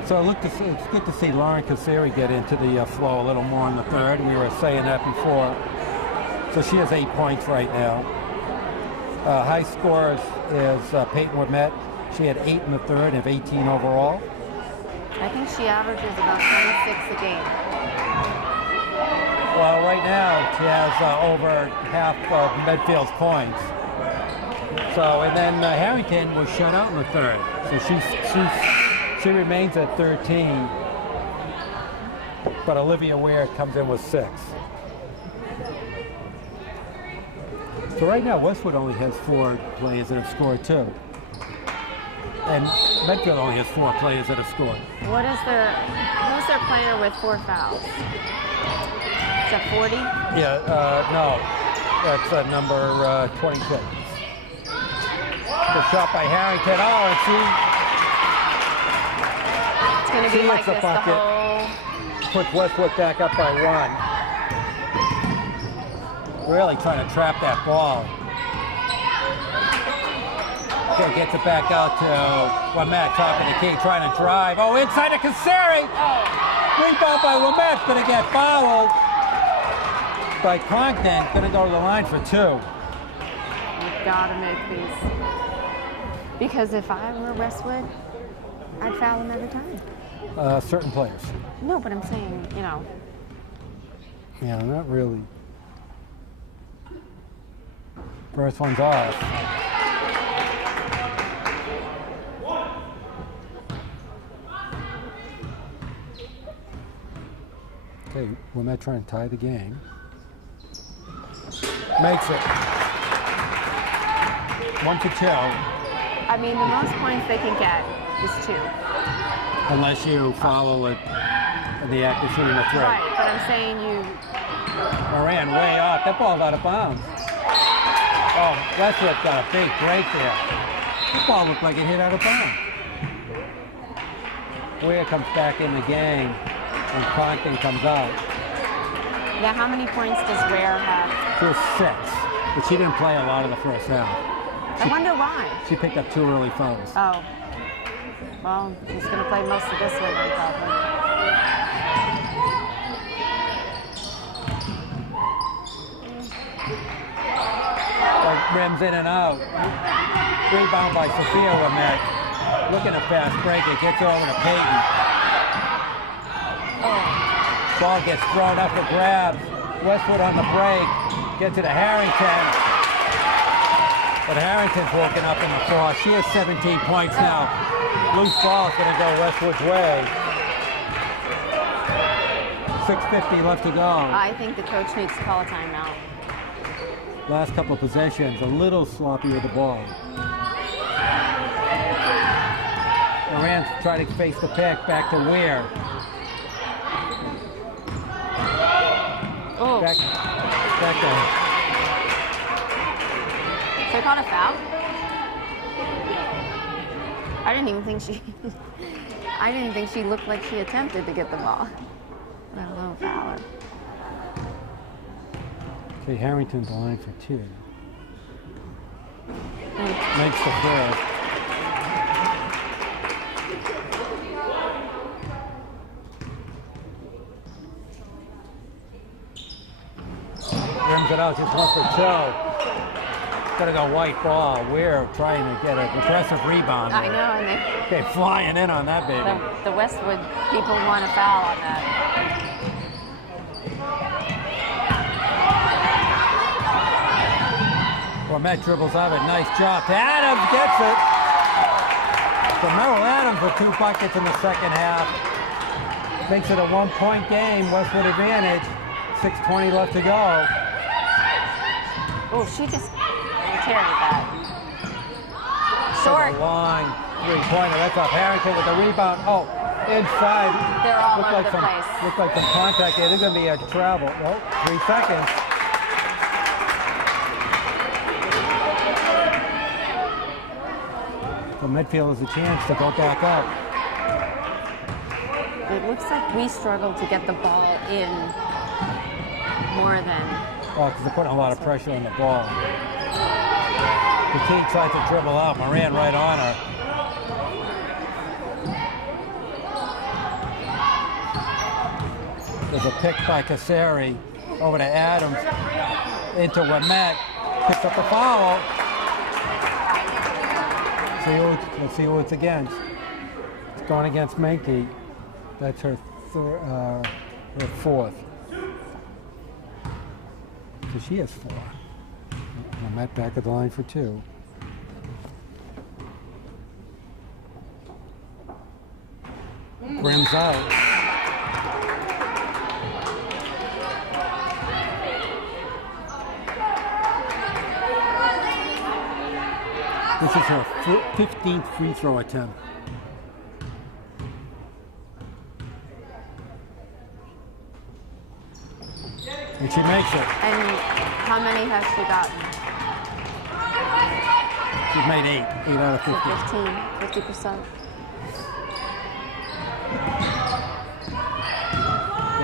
So it's good to see Lauren Cassari get into the flow a little more in the third. We were saying that before. So she has 8 points right now. High scores is Peyton Lamette She had 8 in the third and 18 overall. I think she averages about 26 a game. Well, right now she has over half of Medfield's points. So, and then Harrington was shut out in the third. So she remains at 13. But Olivia Ware comes in with 6. So right now Westwood only has 4 players that have scored 2. And Medfield only has 4 players that have scored. Who's their player with 4 fouls? Is that 40? Yeah, no, that's number 26. The shot by Harrington. Oh, and It's going to be like this the whole... Puts Westwood back up by 1. Really trying to trap that ball. Okay, gets it back out to Lamette, top of the key, trying to drive. Oh, inside to Casseri. Rebound by Lamette, gonna get fouled by Congdon. Gonna go to the line for 2. You've got to make these. Because if I were Westwood, I'd foul them every time. Certain players. No, but I'm saying, you know. Yeah, not really. First one's off. Okay, Lamette trying to tie the game. Makes it. 1 to 2. I mean, the most points they can get is 2. Unless you follow it in the act of shooting a 3. Right, but I'm saying you... Moran way off. That ball's out of bounds. Oh, Westwood got a big break there. That ball looked like it hit out of bounds. Ware comes back in the game, and Congdon comes out. Yeah, how many points does Ware have? She has 6, but she didn't play a lot of the first half. I wonder why. She picked up 2 early fouls. Oh. Well, he's going to play most of this one, then, probably. Rims in and out. Rebound by Sophia Lamette. Looking to fast break it. Gets over to Peyton. Ball gets thrown up for grabs. Westwood on the break. Gets it to Harrington. But Harrington's woken up in the fall. She has 17 points now. Loose ball is going to go Westwood's way. 6:50 left to go. I think the coach needs to call a timeout. Last couple of possessions, a little sloppy with the ball. Moran's trying to face the pick, back to Ware. Oh. Back to... So they called a foul? I didn't even think she... I didn't think she looked like she attempted to get the ball. Let alone foul her. Okay, Harrington's the line for 2. Makes the first. Rims it out, just 1 for 2. Gonna go white ball. We're trying to get an aggressive rebound. I know, and they're flying in on that, baby. The Westwood people want a foul on that. Lamette dribbles out it. Nice job. Adams gets it. So Merrill Adams with 2 buckets in the second half. Makes it a 1-point game. Westwood advantage. 6:20 left to go. Oh, she just carried that. Short. Long 3-pointer. That's off Harrington with the rebound. Oh, inside. They're all over the place. Looks like some contact there. There's going to be a travel. Oh, 3 seconds. So Medfield has a chance to go back up. It looks like we struggled to get the ball in more than... Oh, because they're putting a lot of pressure on the ball. Petit tried to dribble out. Moran right on her. There's a pick by Casseri over to Adams. Into Lamette. Picks up the foul. So Let's see who it's against. It's going against Menke. That's her fourth. So she has 4. Lamette back at the line for 2. Brim's out. This is her 15th free throw attempt. And she makes it. And how many has she gotten? She's made 8. 8 out of 50. 50%.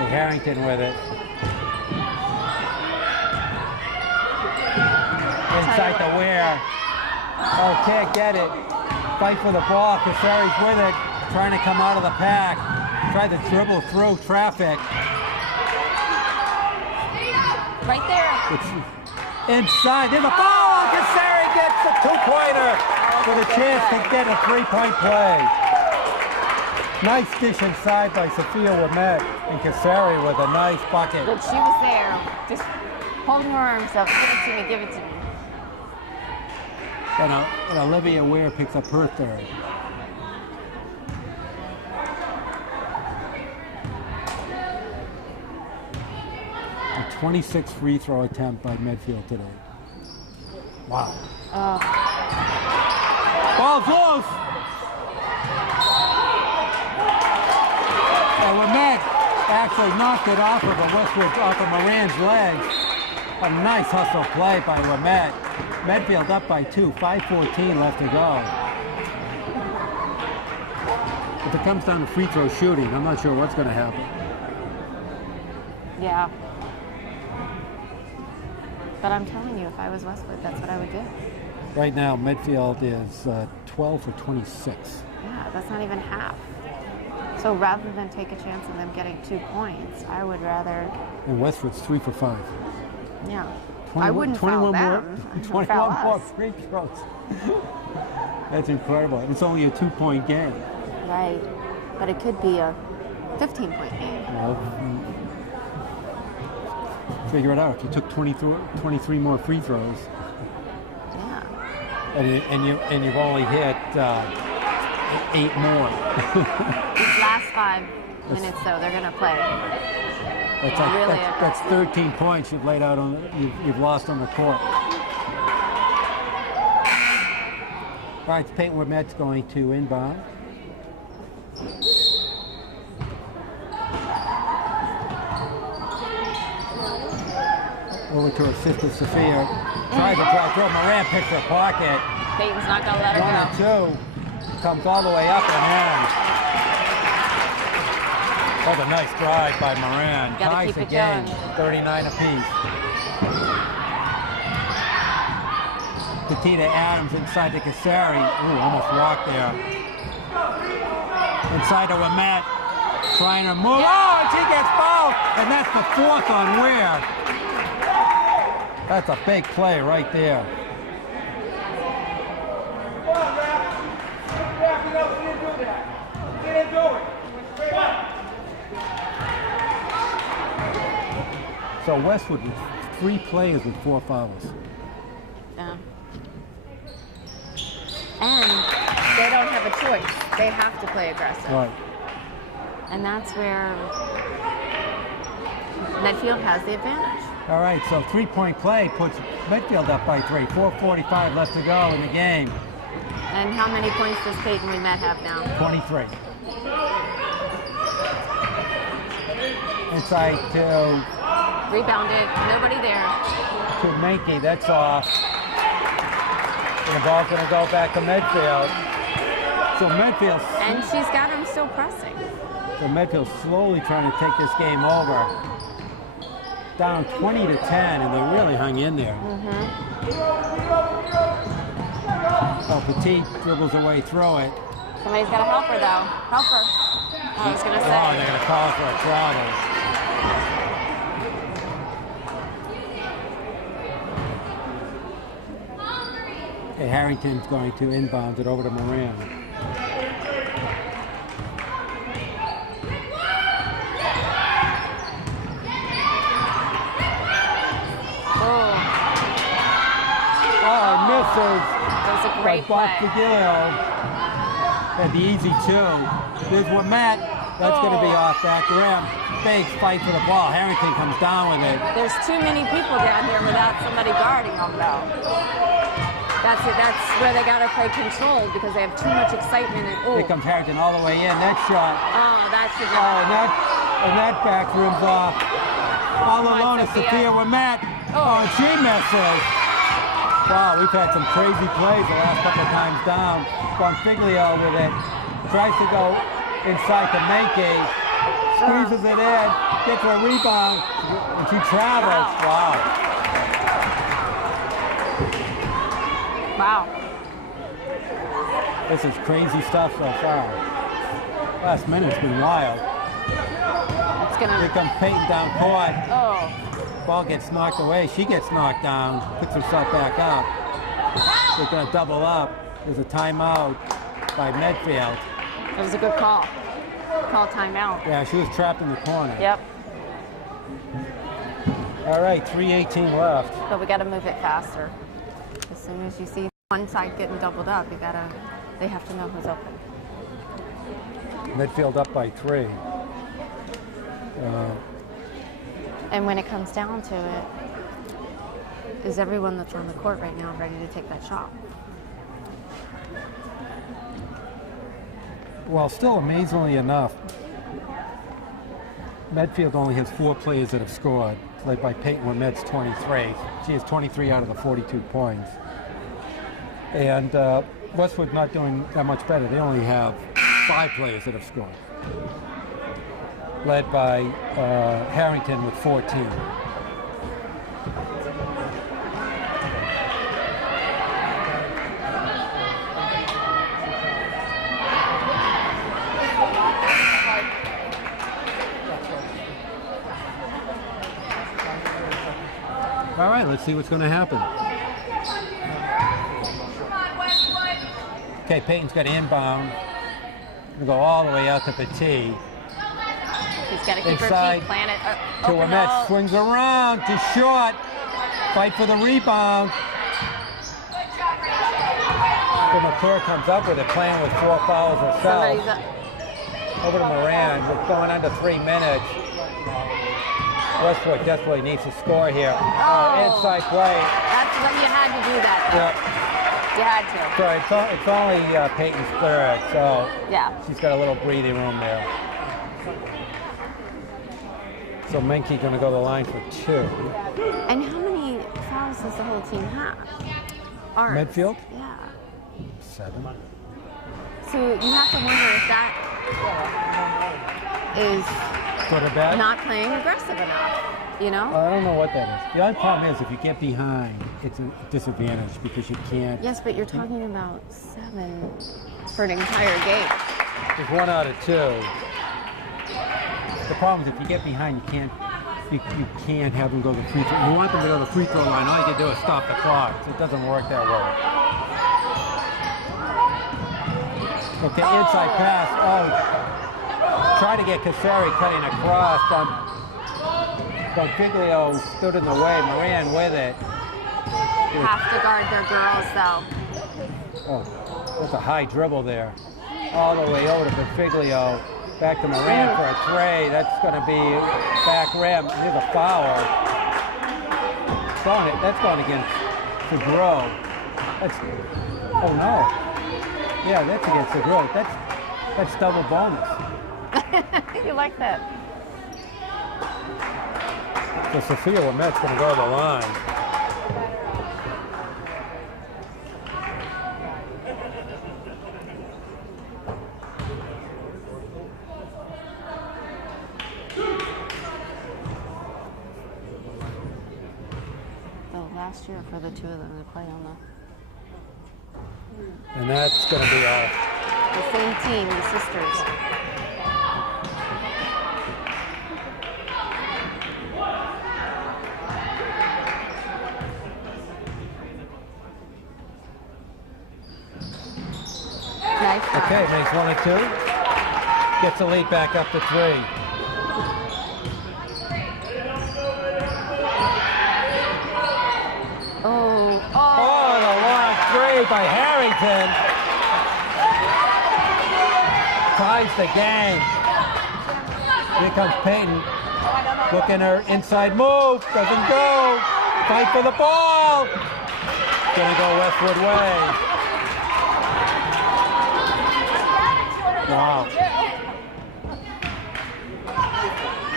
Harrington with it. Inside the wear. Oh, can't get it. Fight for the ball. Cassari's with it. Trying to come out of the pack. Tried to dribble through traffic. Right there. It's inside. There's a foul. Cassari gets a 2-pointer with a chance to get a 3-point play. Nice dish inside by Sophia Wimette, and Cassari with a nice bucket. But she was there, just holding her arms up. Give it to me, give it to me. And Olivia Ware picks up her third. A 26 free throw attempt by Medfield today. Wow. Ball's loose. Wimette actually knocked it off of Westwood, off of Moran's legs. A nice hustle play by Wimette. Medfield up by 2, 5:14 left to go. If it comes down to free throw shooting, I'm not sure what's going to happen. Yeah. But I'm telling you, if I was Westwood, that's what I would do. Right now, Medfield is 12 for 26. Yeah, that's not even half. So rather than take a chance on them getting 2 points, I would rather... And Westwood's 3 for 5. Yeah. I wouldn't foul them. 21 more free throws. That's incredible. It's only a 2-point game. Right. But it could be a 15-point game. Well, figure it out. If you took 23 more free throws. Yeah. And you've only hit 8 more. These last 5 minutes, though, they're going to play. That's 13 points you've laid out on. You've lost on the court. All right, Peyton Wimette's going to inbound. Over to her sister Sophia. Tries to drop through. Moran picks her pocket. Peyton's not going to let her go. 1 and 2. Comes all the way up and in. That's a nice drive by Moran. Ties the game, 39 apiece. Petita Adams inside to Cassari. Ooh, almost walked there. Inside to Wimette. Trying to move. Oh, and she gets fouled. And that's the 4th on Ware. That's a big play right there. So Westwood with 3 players with 4 fouls. Yeah. And they don't have a choice. They have to play aggressive. Right. And that's where Medfield has the advantage. All right, so 3-point play puts Medfield up by 3. 4:45 left to go in the game. And how many points does Peyton Wimette have now? 23. Inside to... Rebounded, nobody there. To Menke, that's off. And the ball's going to go back to Medfield. So Medfield... And she's got him still pressing. So Medfield's slowly trying to take this game over. Down 20 to 10, and they really hung in there. So Petit dribbles away through it. Somebody's got to help her, though. Help her. I was going to say. Oh, they're going to call for a travel. Okay, Harrington's going to inbound it over to Moran. Oh, misses. That was a great play. And the easy two. There's what Matt. That's going to be off back rim. Big fight for the ball. Harrington comes down with it. There's too many people down here without somebody guarding them, though. That's it. That's where they got to play controlled because they have too much excitement. And Here comes Harrington all the way in. That shot. Oh, that's the And that back rim's off. All alone is Sophia with Matt. Oh, and she misses. Wow, we've had some crazy plays the last couple of times down. Bonfiglio with it. Tries to go inside to Menke. Squeezes it in. Gets a rebound. And she travels. Wow. This is crazy stuff so far. Last minute's been wild. It's gonna. Here comes Peyton down court. Oh. Ball gets knocked away. She gets knocked down. Puts herself back up. They're going to double up. There's a timeout by Medfield. It was a good call. Call timeout. Yeah, she was trapped in the corner. Yep. All right, 3:18 left. But we got to move it faster. As soon as you see one side getting doubled up, they have to know who's open. Medfield up by 3. And when it comes down to it, is everyone that's on the court right now ready to take that shot? Well, still amazingly enough, Medfield only has 4 players that have scored, led by Peyton Wimmett's 23. She has 23 out of the 42 points. And Westwood not doing that much better. They only have 5 players that have scored, led by Harrington with 14. All right, let's see what's going to happen. Okay, Peyton's got inbound. Going to go all the way out to Petit. He's got to keep Inside her feet planted. to Wimett, swings around to short. Fight for the rebound. So McClure comes up with it, playing with 4 fouls herself. Over to Moran. We're going under 3 minutes. Westwood desperately needs to score here. Inside play. That's what you had to do that. Though. Yep. You had to. So it's only Peyton's third, so yeah, she's got a little breathing room there. So Menke going to go to the line for 2. And how many fouls does the whole team have? Ours. Medfield? Yeah. 7. So you have to wonder if that is Good or bad? not playing aggressive enough, you know? I don't know what that is. The only problem is if you get behind, it's a disadvantage because you can't. Yes, but you're talking about 7 for an entire game. It's 1 out of 2. The problem is if you get behind, you can't have them go to the free throw. You want them to go to the free throw line. All you can do is stop the clock. So it doesn't work that way. Okay, inside pass. Try to get Casari cutting across. Bonfiglio stood in the way. Moran with it. Have to guard their girls, though. Oh, that's a high dribble there. All the way over to Bonfiglio. Back to Moran for a 3. That's going to be back rim. Here's a foul. That's going against Seguro. Oh no. Yeah, that's against Seguro. That's double bonus. You like that? So Sophia Wimet's going to go to the line. Last year for the 2 of them to play on And that's going to be off. the same team, the sisters. Nice try. Okay, makes 1 or 2. Gets the lead back up to 3. Oh, the long 3 by Harrington. Ties the game. Here comes Peyton. Looking her inside move. Doesn't go. Fight for the ball. Gonna go Westwood way. Wow.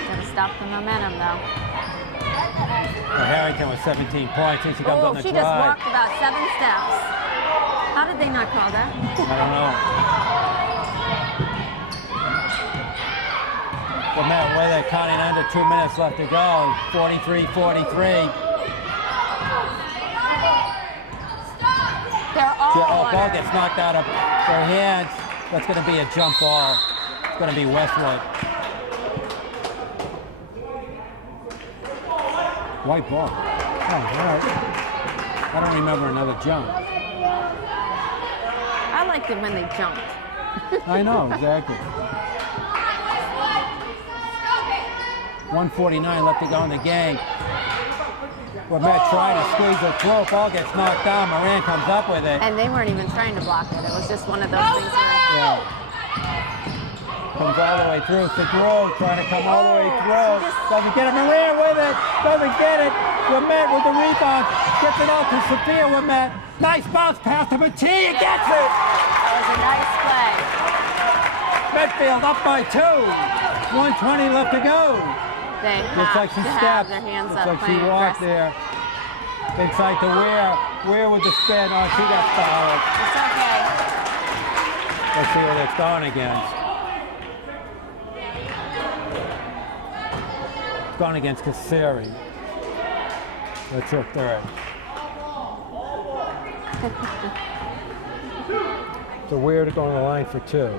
Gotta stop the momentum, though. Well, Harrington with 17 points. Here she comes on the she drive. just walked about 7 steps. How did they not call that? I don't know. Well, Matt, where they're counting under 2 minutes left to go. 43-43. They're all Ball gets knocked out of their hands. That's going to be a jump ball. It's going to be Westwood. White ball. Oh, all right. I don't remember another jump. I liked it when they jumped. I know, exactly. 1:49 left to go in the game. Well, Matt trying to squeeze the throat. Ball gets knocked down. Moran comes up with it. And they weren't even trying to block it. It was just one of those things. Yeah. Comes all the way through. Seguro trying to come all the way through. Doesn't get it. Moran with it. Doesn't get it. Wimet with the rebound. Gets it out to Sophia Wimet. Nice bounce pass to Matee. Gets it. That was a nice play. Medfield up by 2. 1:20 left to go. They Looks like she have to have stepped. their hands Looks up. like she playing walked aggressive. there. Inside to Ware. Ware with the spin. Oh, she got fouled. It's okay. Let's see what it's going against. It's going against Kasseri. That's her third. So Ware to go on the line for 2.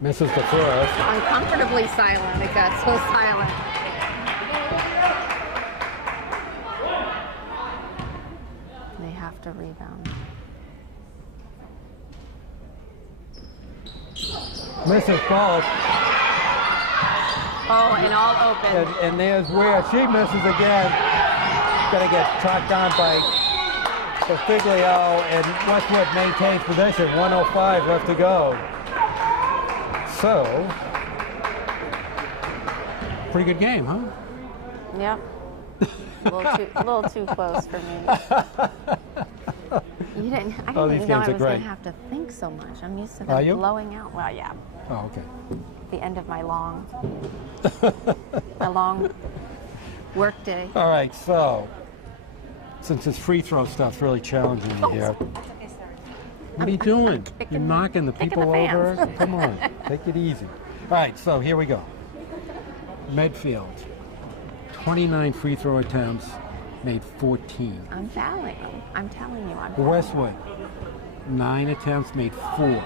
Misses the first. Uncomfortably silent. It got so silent. They have to rebound. Misses both. Oh, and all open. And there's Ware. She misses again. Gonna get tracked down by Figlio, and Westwood maintains possession. 1:05 left to go. So, pretty good game, huh? Yep. A little too close for me. I didn't these even know I games was are going great. to have to think so much. I'm used to Are them you? blowing out. Well, yeah. Oh, okay. The end of my long work day. All right, so since this free throw stuff's really challenging you here, what are you doing? You're knocking the people the over? fans. Come on, take it easy. All right, so here we go. Medfield, 29 free throw attempts, made 14. I'm telling you. I'm telling you. Westwood, 9 attempts, made 4.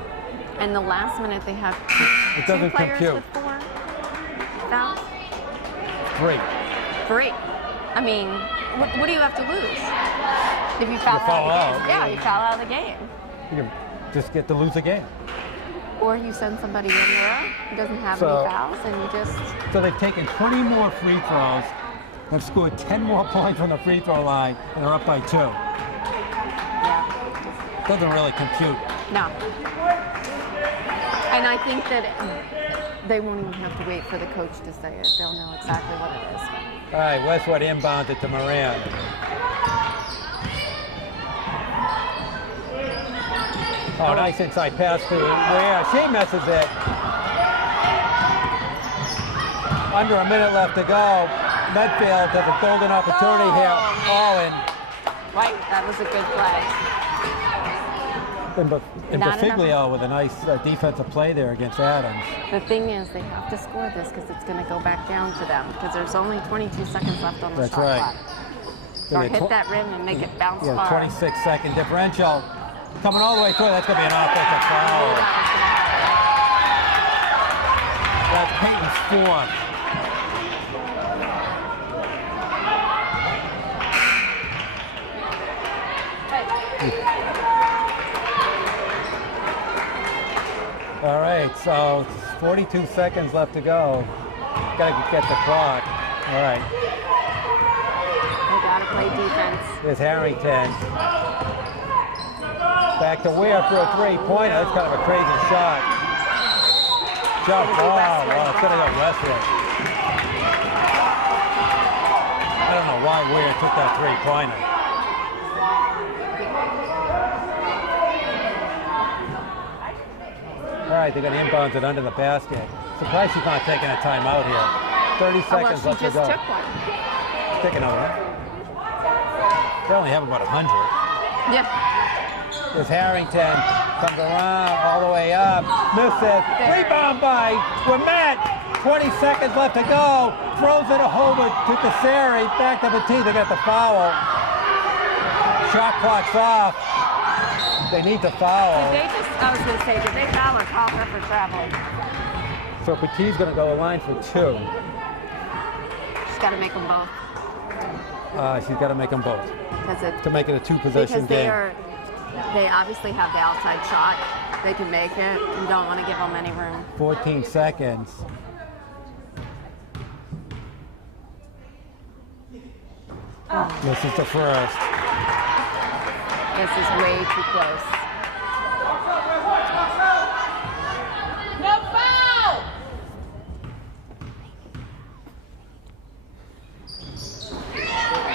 And the last minute they have It two doesn't players compute. with 4 fouls. 3. 3. I mean, what do you have to lose? If you foul, foul out of the out. game. Yeah, you foul out of the game. You can just get to lose a game. Or you send somebody in there who doesn't have So- any fouls and you just... So they've taken 20 more free throws, have scored 10 more points on the free throw line, and they're up by 2. Yeah. Doesn't really compute. No. And I think that they won't even have to wait for the coach to say it. They'll know exactly what it is. All right, Westwood inbounds it to Moran. Oh, nice inside pass to Ware. She misses it. Under a minute left to go. Medfield has a golden opportunity here. Oh, Right, that was a good play. and Not enough. Bafiglio with a nice defensive play there against Adams. The thing is, they have to score this because it's going to go back down to them because there's only 22 seconds left on the That's shot right. clock. So hit that rim and make it bounce Yeah, far. 26-second differential. Coming all the way through. That's going to be an offensive foul. That's Peyton's 4th. All right, so 42 seconds left to go. Got to get the clock. All right. They got to play defense. There's Harrington. Back to Weir for a three-pointer. That's kind of a crazy shot. Jump ball. Wow, it's going to go Westwood. I don't know why Weir took that three-pointer. All right, they're going to inbound it under the basket. Surprised she's not taking a timeout here. 30 seconds left to go. She just took one. Take another one. They only have about 100. Yeah. There's Harrington. Comes around all the way up. Misses. Rebound by Wimet. 20 seconds left to go. Throws it over to Cassari. Back to Batiste. They got the foul. Shot clock's off. They need to foul. Did they just, I was going to say, did they foul or call her for travel? So Batiste's going to go a line for two. She's got to make them both. She's got to make them both. To make it a two-possession game. They obviously have the outside shot. They can make it. You don't want to give them any room. 14 seconds. This is the first. This is way too close. No foul!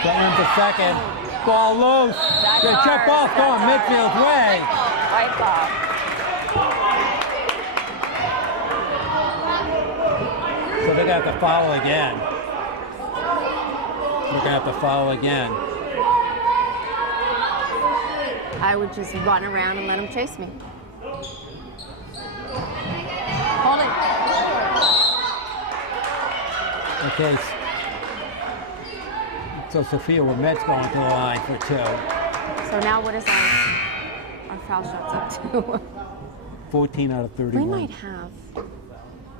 Going into second. Ball loose. The jump ball's going Medfield's way. Right ball. So they're going to have to foul again. They're going to have to foul again. I would just run around and let them chase me. Hold it. Okay. So Sophia Wimet's going to the line for two. So now what is our foul shots up to? 14 out of 31. We might have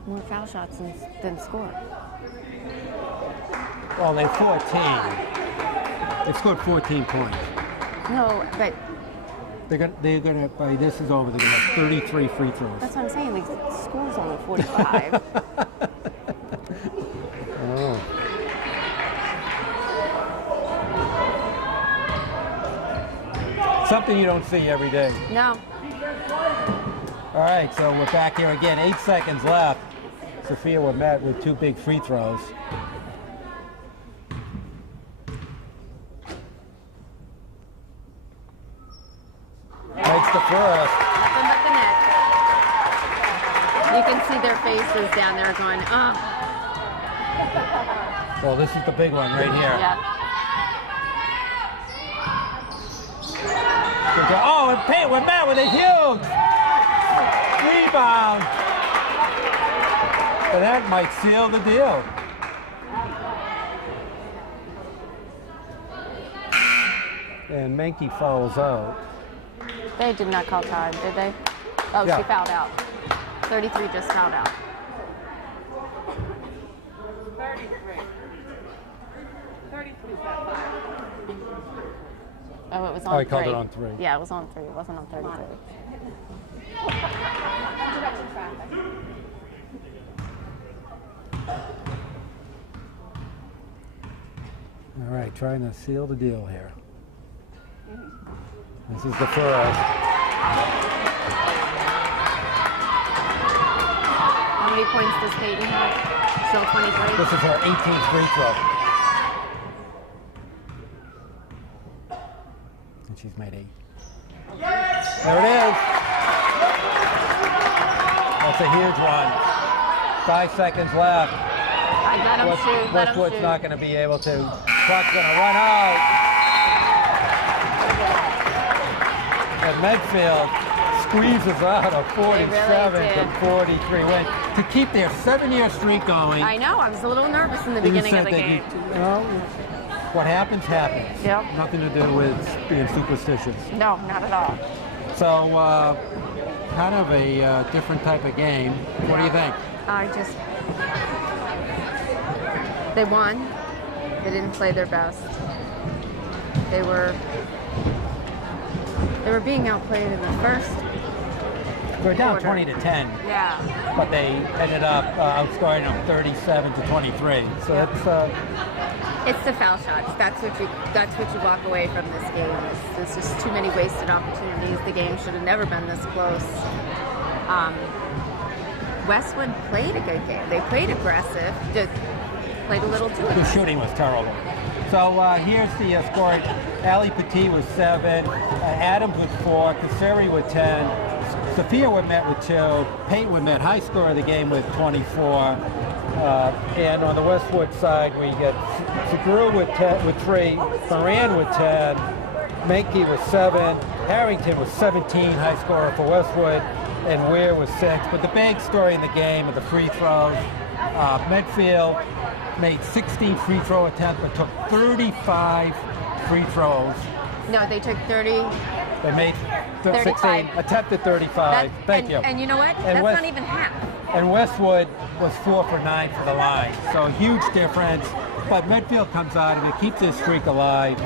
more foul shots than score. Well, they're 14. They've scored 14 points. No, but They're gonna by this is over. They're gonna have 33 free throws. that's what I'm saying. The score's only 45. Oh. Something you don't see every day. No. All right, so we're back here again. 8 seconds left. Sophia Wimet with two big free throws. Makes the first. Nothing but the net. You can see their faces down there going, oh. Well, this is the big one right here. Yeah. Oh, and Payne Wimet with a huge rebound. And that might seal the deal. And Menke fouls out. They did not call time, did they? Oh, Yeah. She fouled out. 33 just fouled out. 33. 33 got five. Oh, it was on Oh, he 3. called it on 3. Yeah, it was on 3. It wasn't on 33. All right, trying to seal the deal here. This is the first. How many points does Peyton have? Still 23? This is her 18th free throw. And she's made 8. There it is. That's a huge one. 5 seconds left. I let him shoot. Let him Westwood's shoot. not going to be able to. Clock's going to run out. And Medfield squeezes out a 47-43 win to keep their 7-year streak going. I know. I was a little nervous in the You beginning said of the that game. what happens, happens. Yep. Nothing to do with being superstitious. No, not at all. So, kind of a different type of game. What do you think? They won. They didn't play their best. They were being outplayed in the first. They were down quarter. 20 to 10, Yeah. but they ended up outscoring them 37 to 23. So It's the foul shots. That's what you walk away from this game. There's just too many wasted opportunities. The game should have never been this close. Westwood played a good game. They played aggressive, just played a little too the aggressive. shooting was terrible. So here's the score. Ali Petit was 7, Adams with 4, Kasseri with 10, Sophia Wimet with 2, Pate Wimet, high scorer of the game with 24. And on the Westwood side, we get Segura with 3, Moran with 10, Menke with 7, Harrington with 17, high scorer for Westwood, and Weir was 6. But the big story in the game are the free throws. Medfield made 16 free throw attempts, but took 35 free throws. No, they took 30. They made 16, 35. attempted 35. Thank you. And you know what? And That's not even half. And Westwood was 4 for 9 for the line. So a huge difference. But Medfield comes out of it, keeps his streak alive,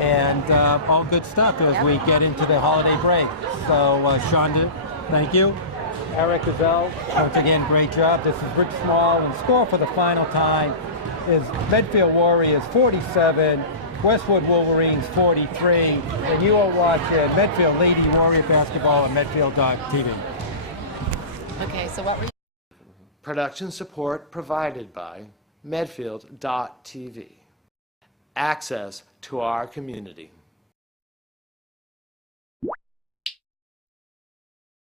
and all good stuff as we get into the holiday break. So Shonda, thank you. Eric Gazelle, once again, great job. This is Rich Small, and score for the final time is Medfield Warriors 47, Westwood Wolverines 43, and you are watching Medfield Lady Warrior Basketball on Medfield.tv. Okay, so what were you? Production support provided by Medfield.tv. Access to our community.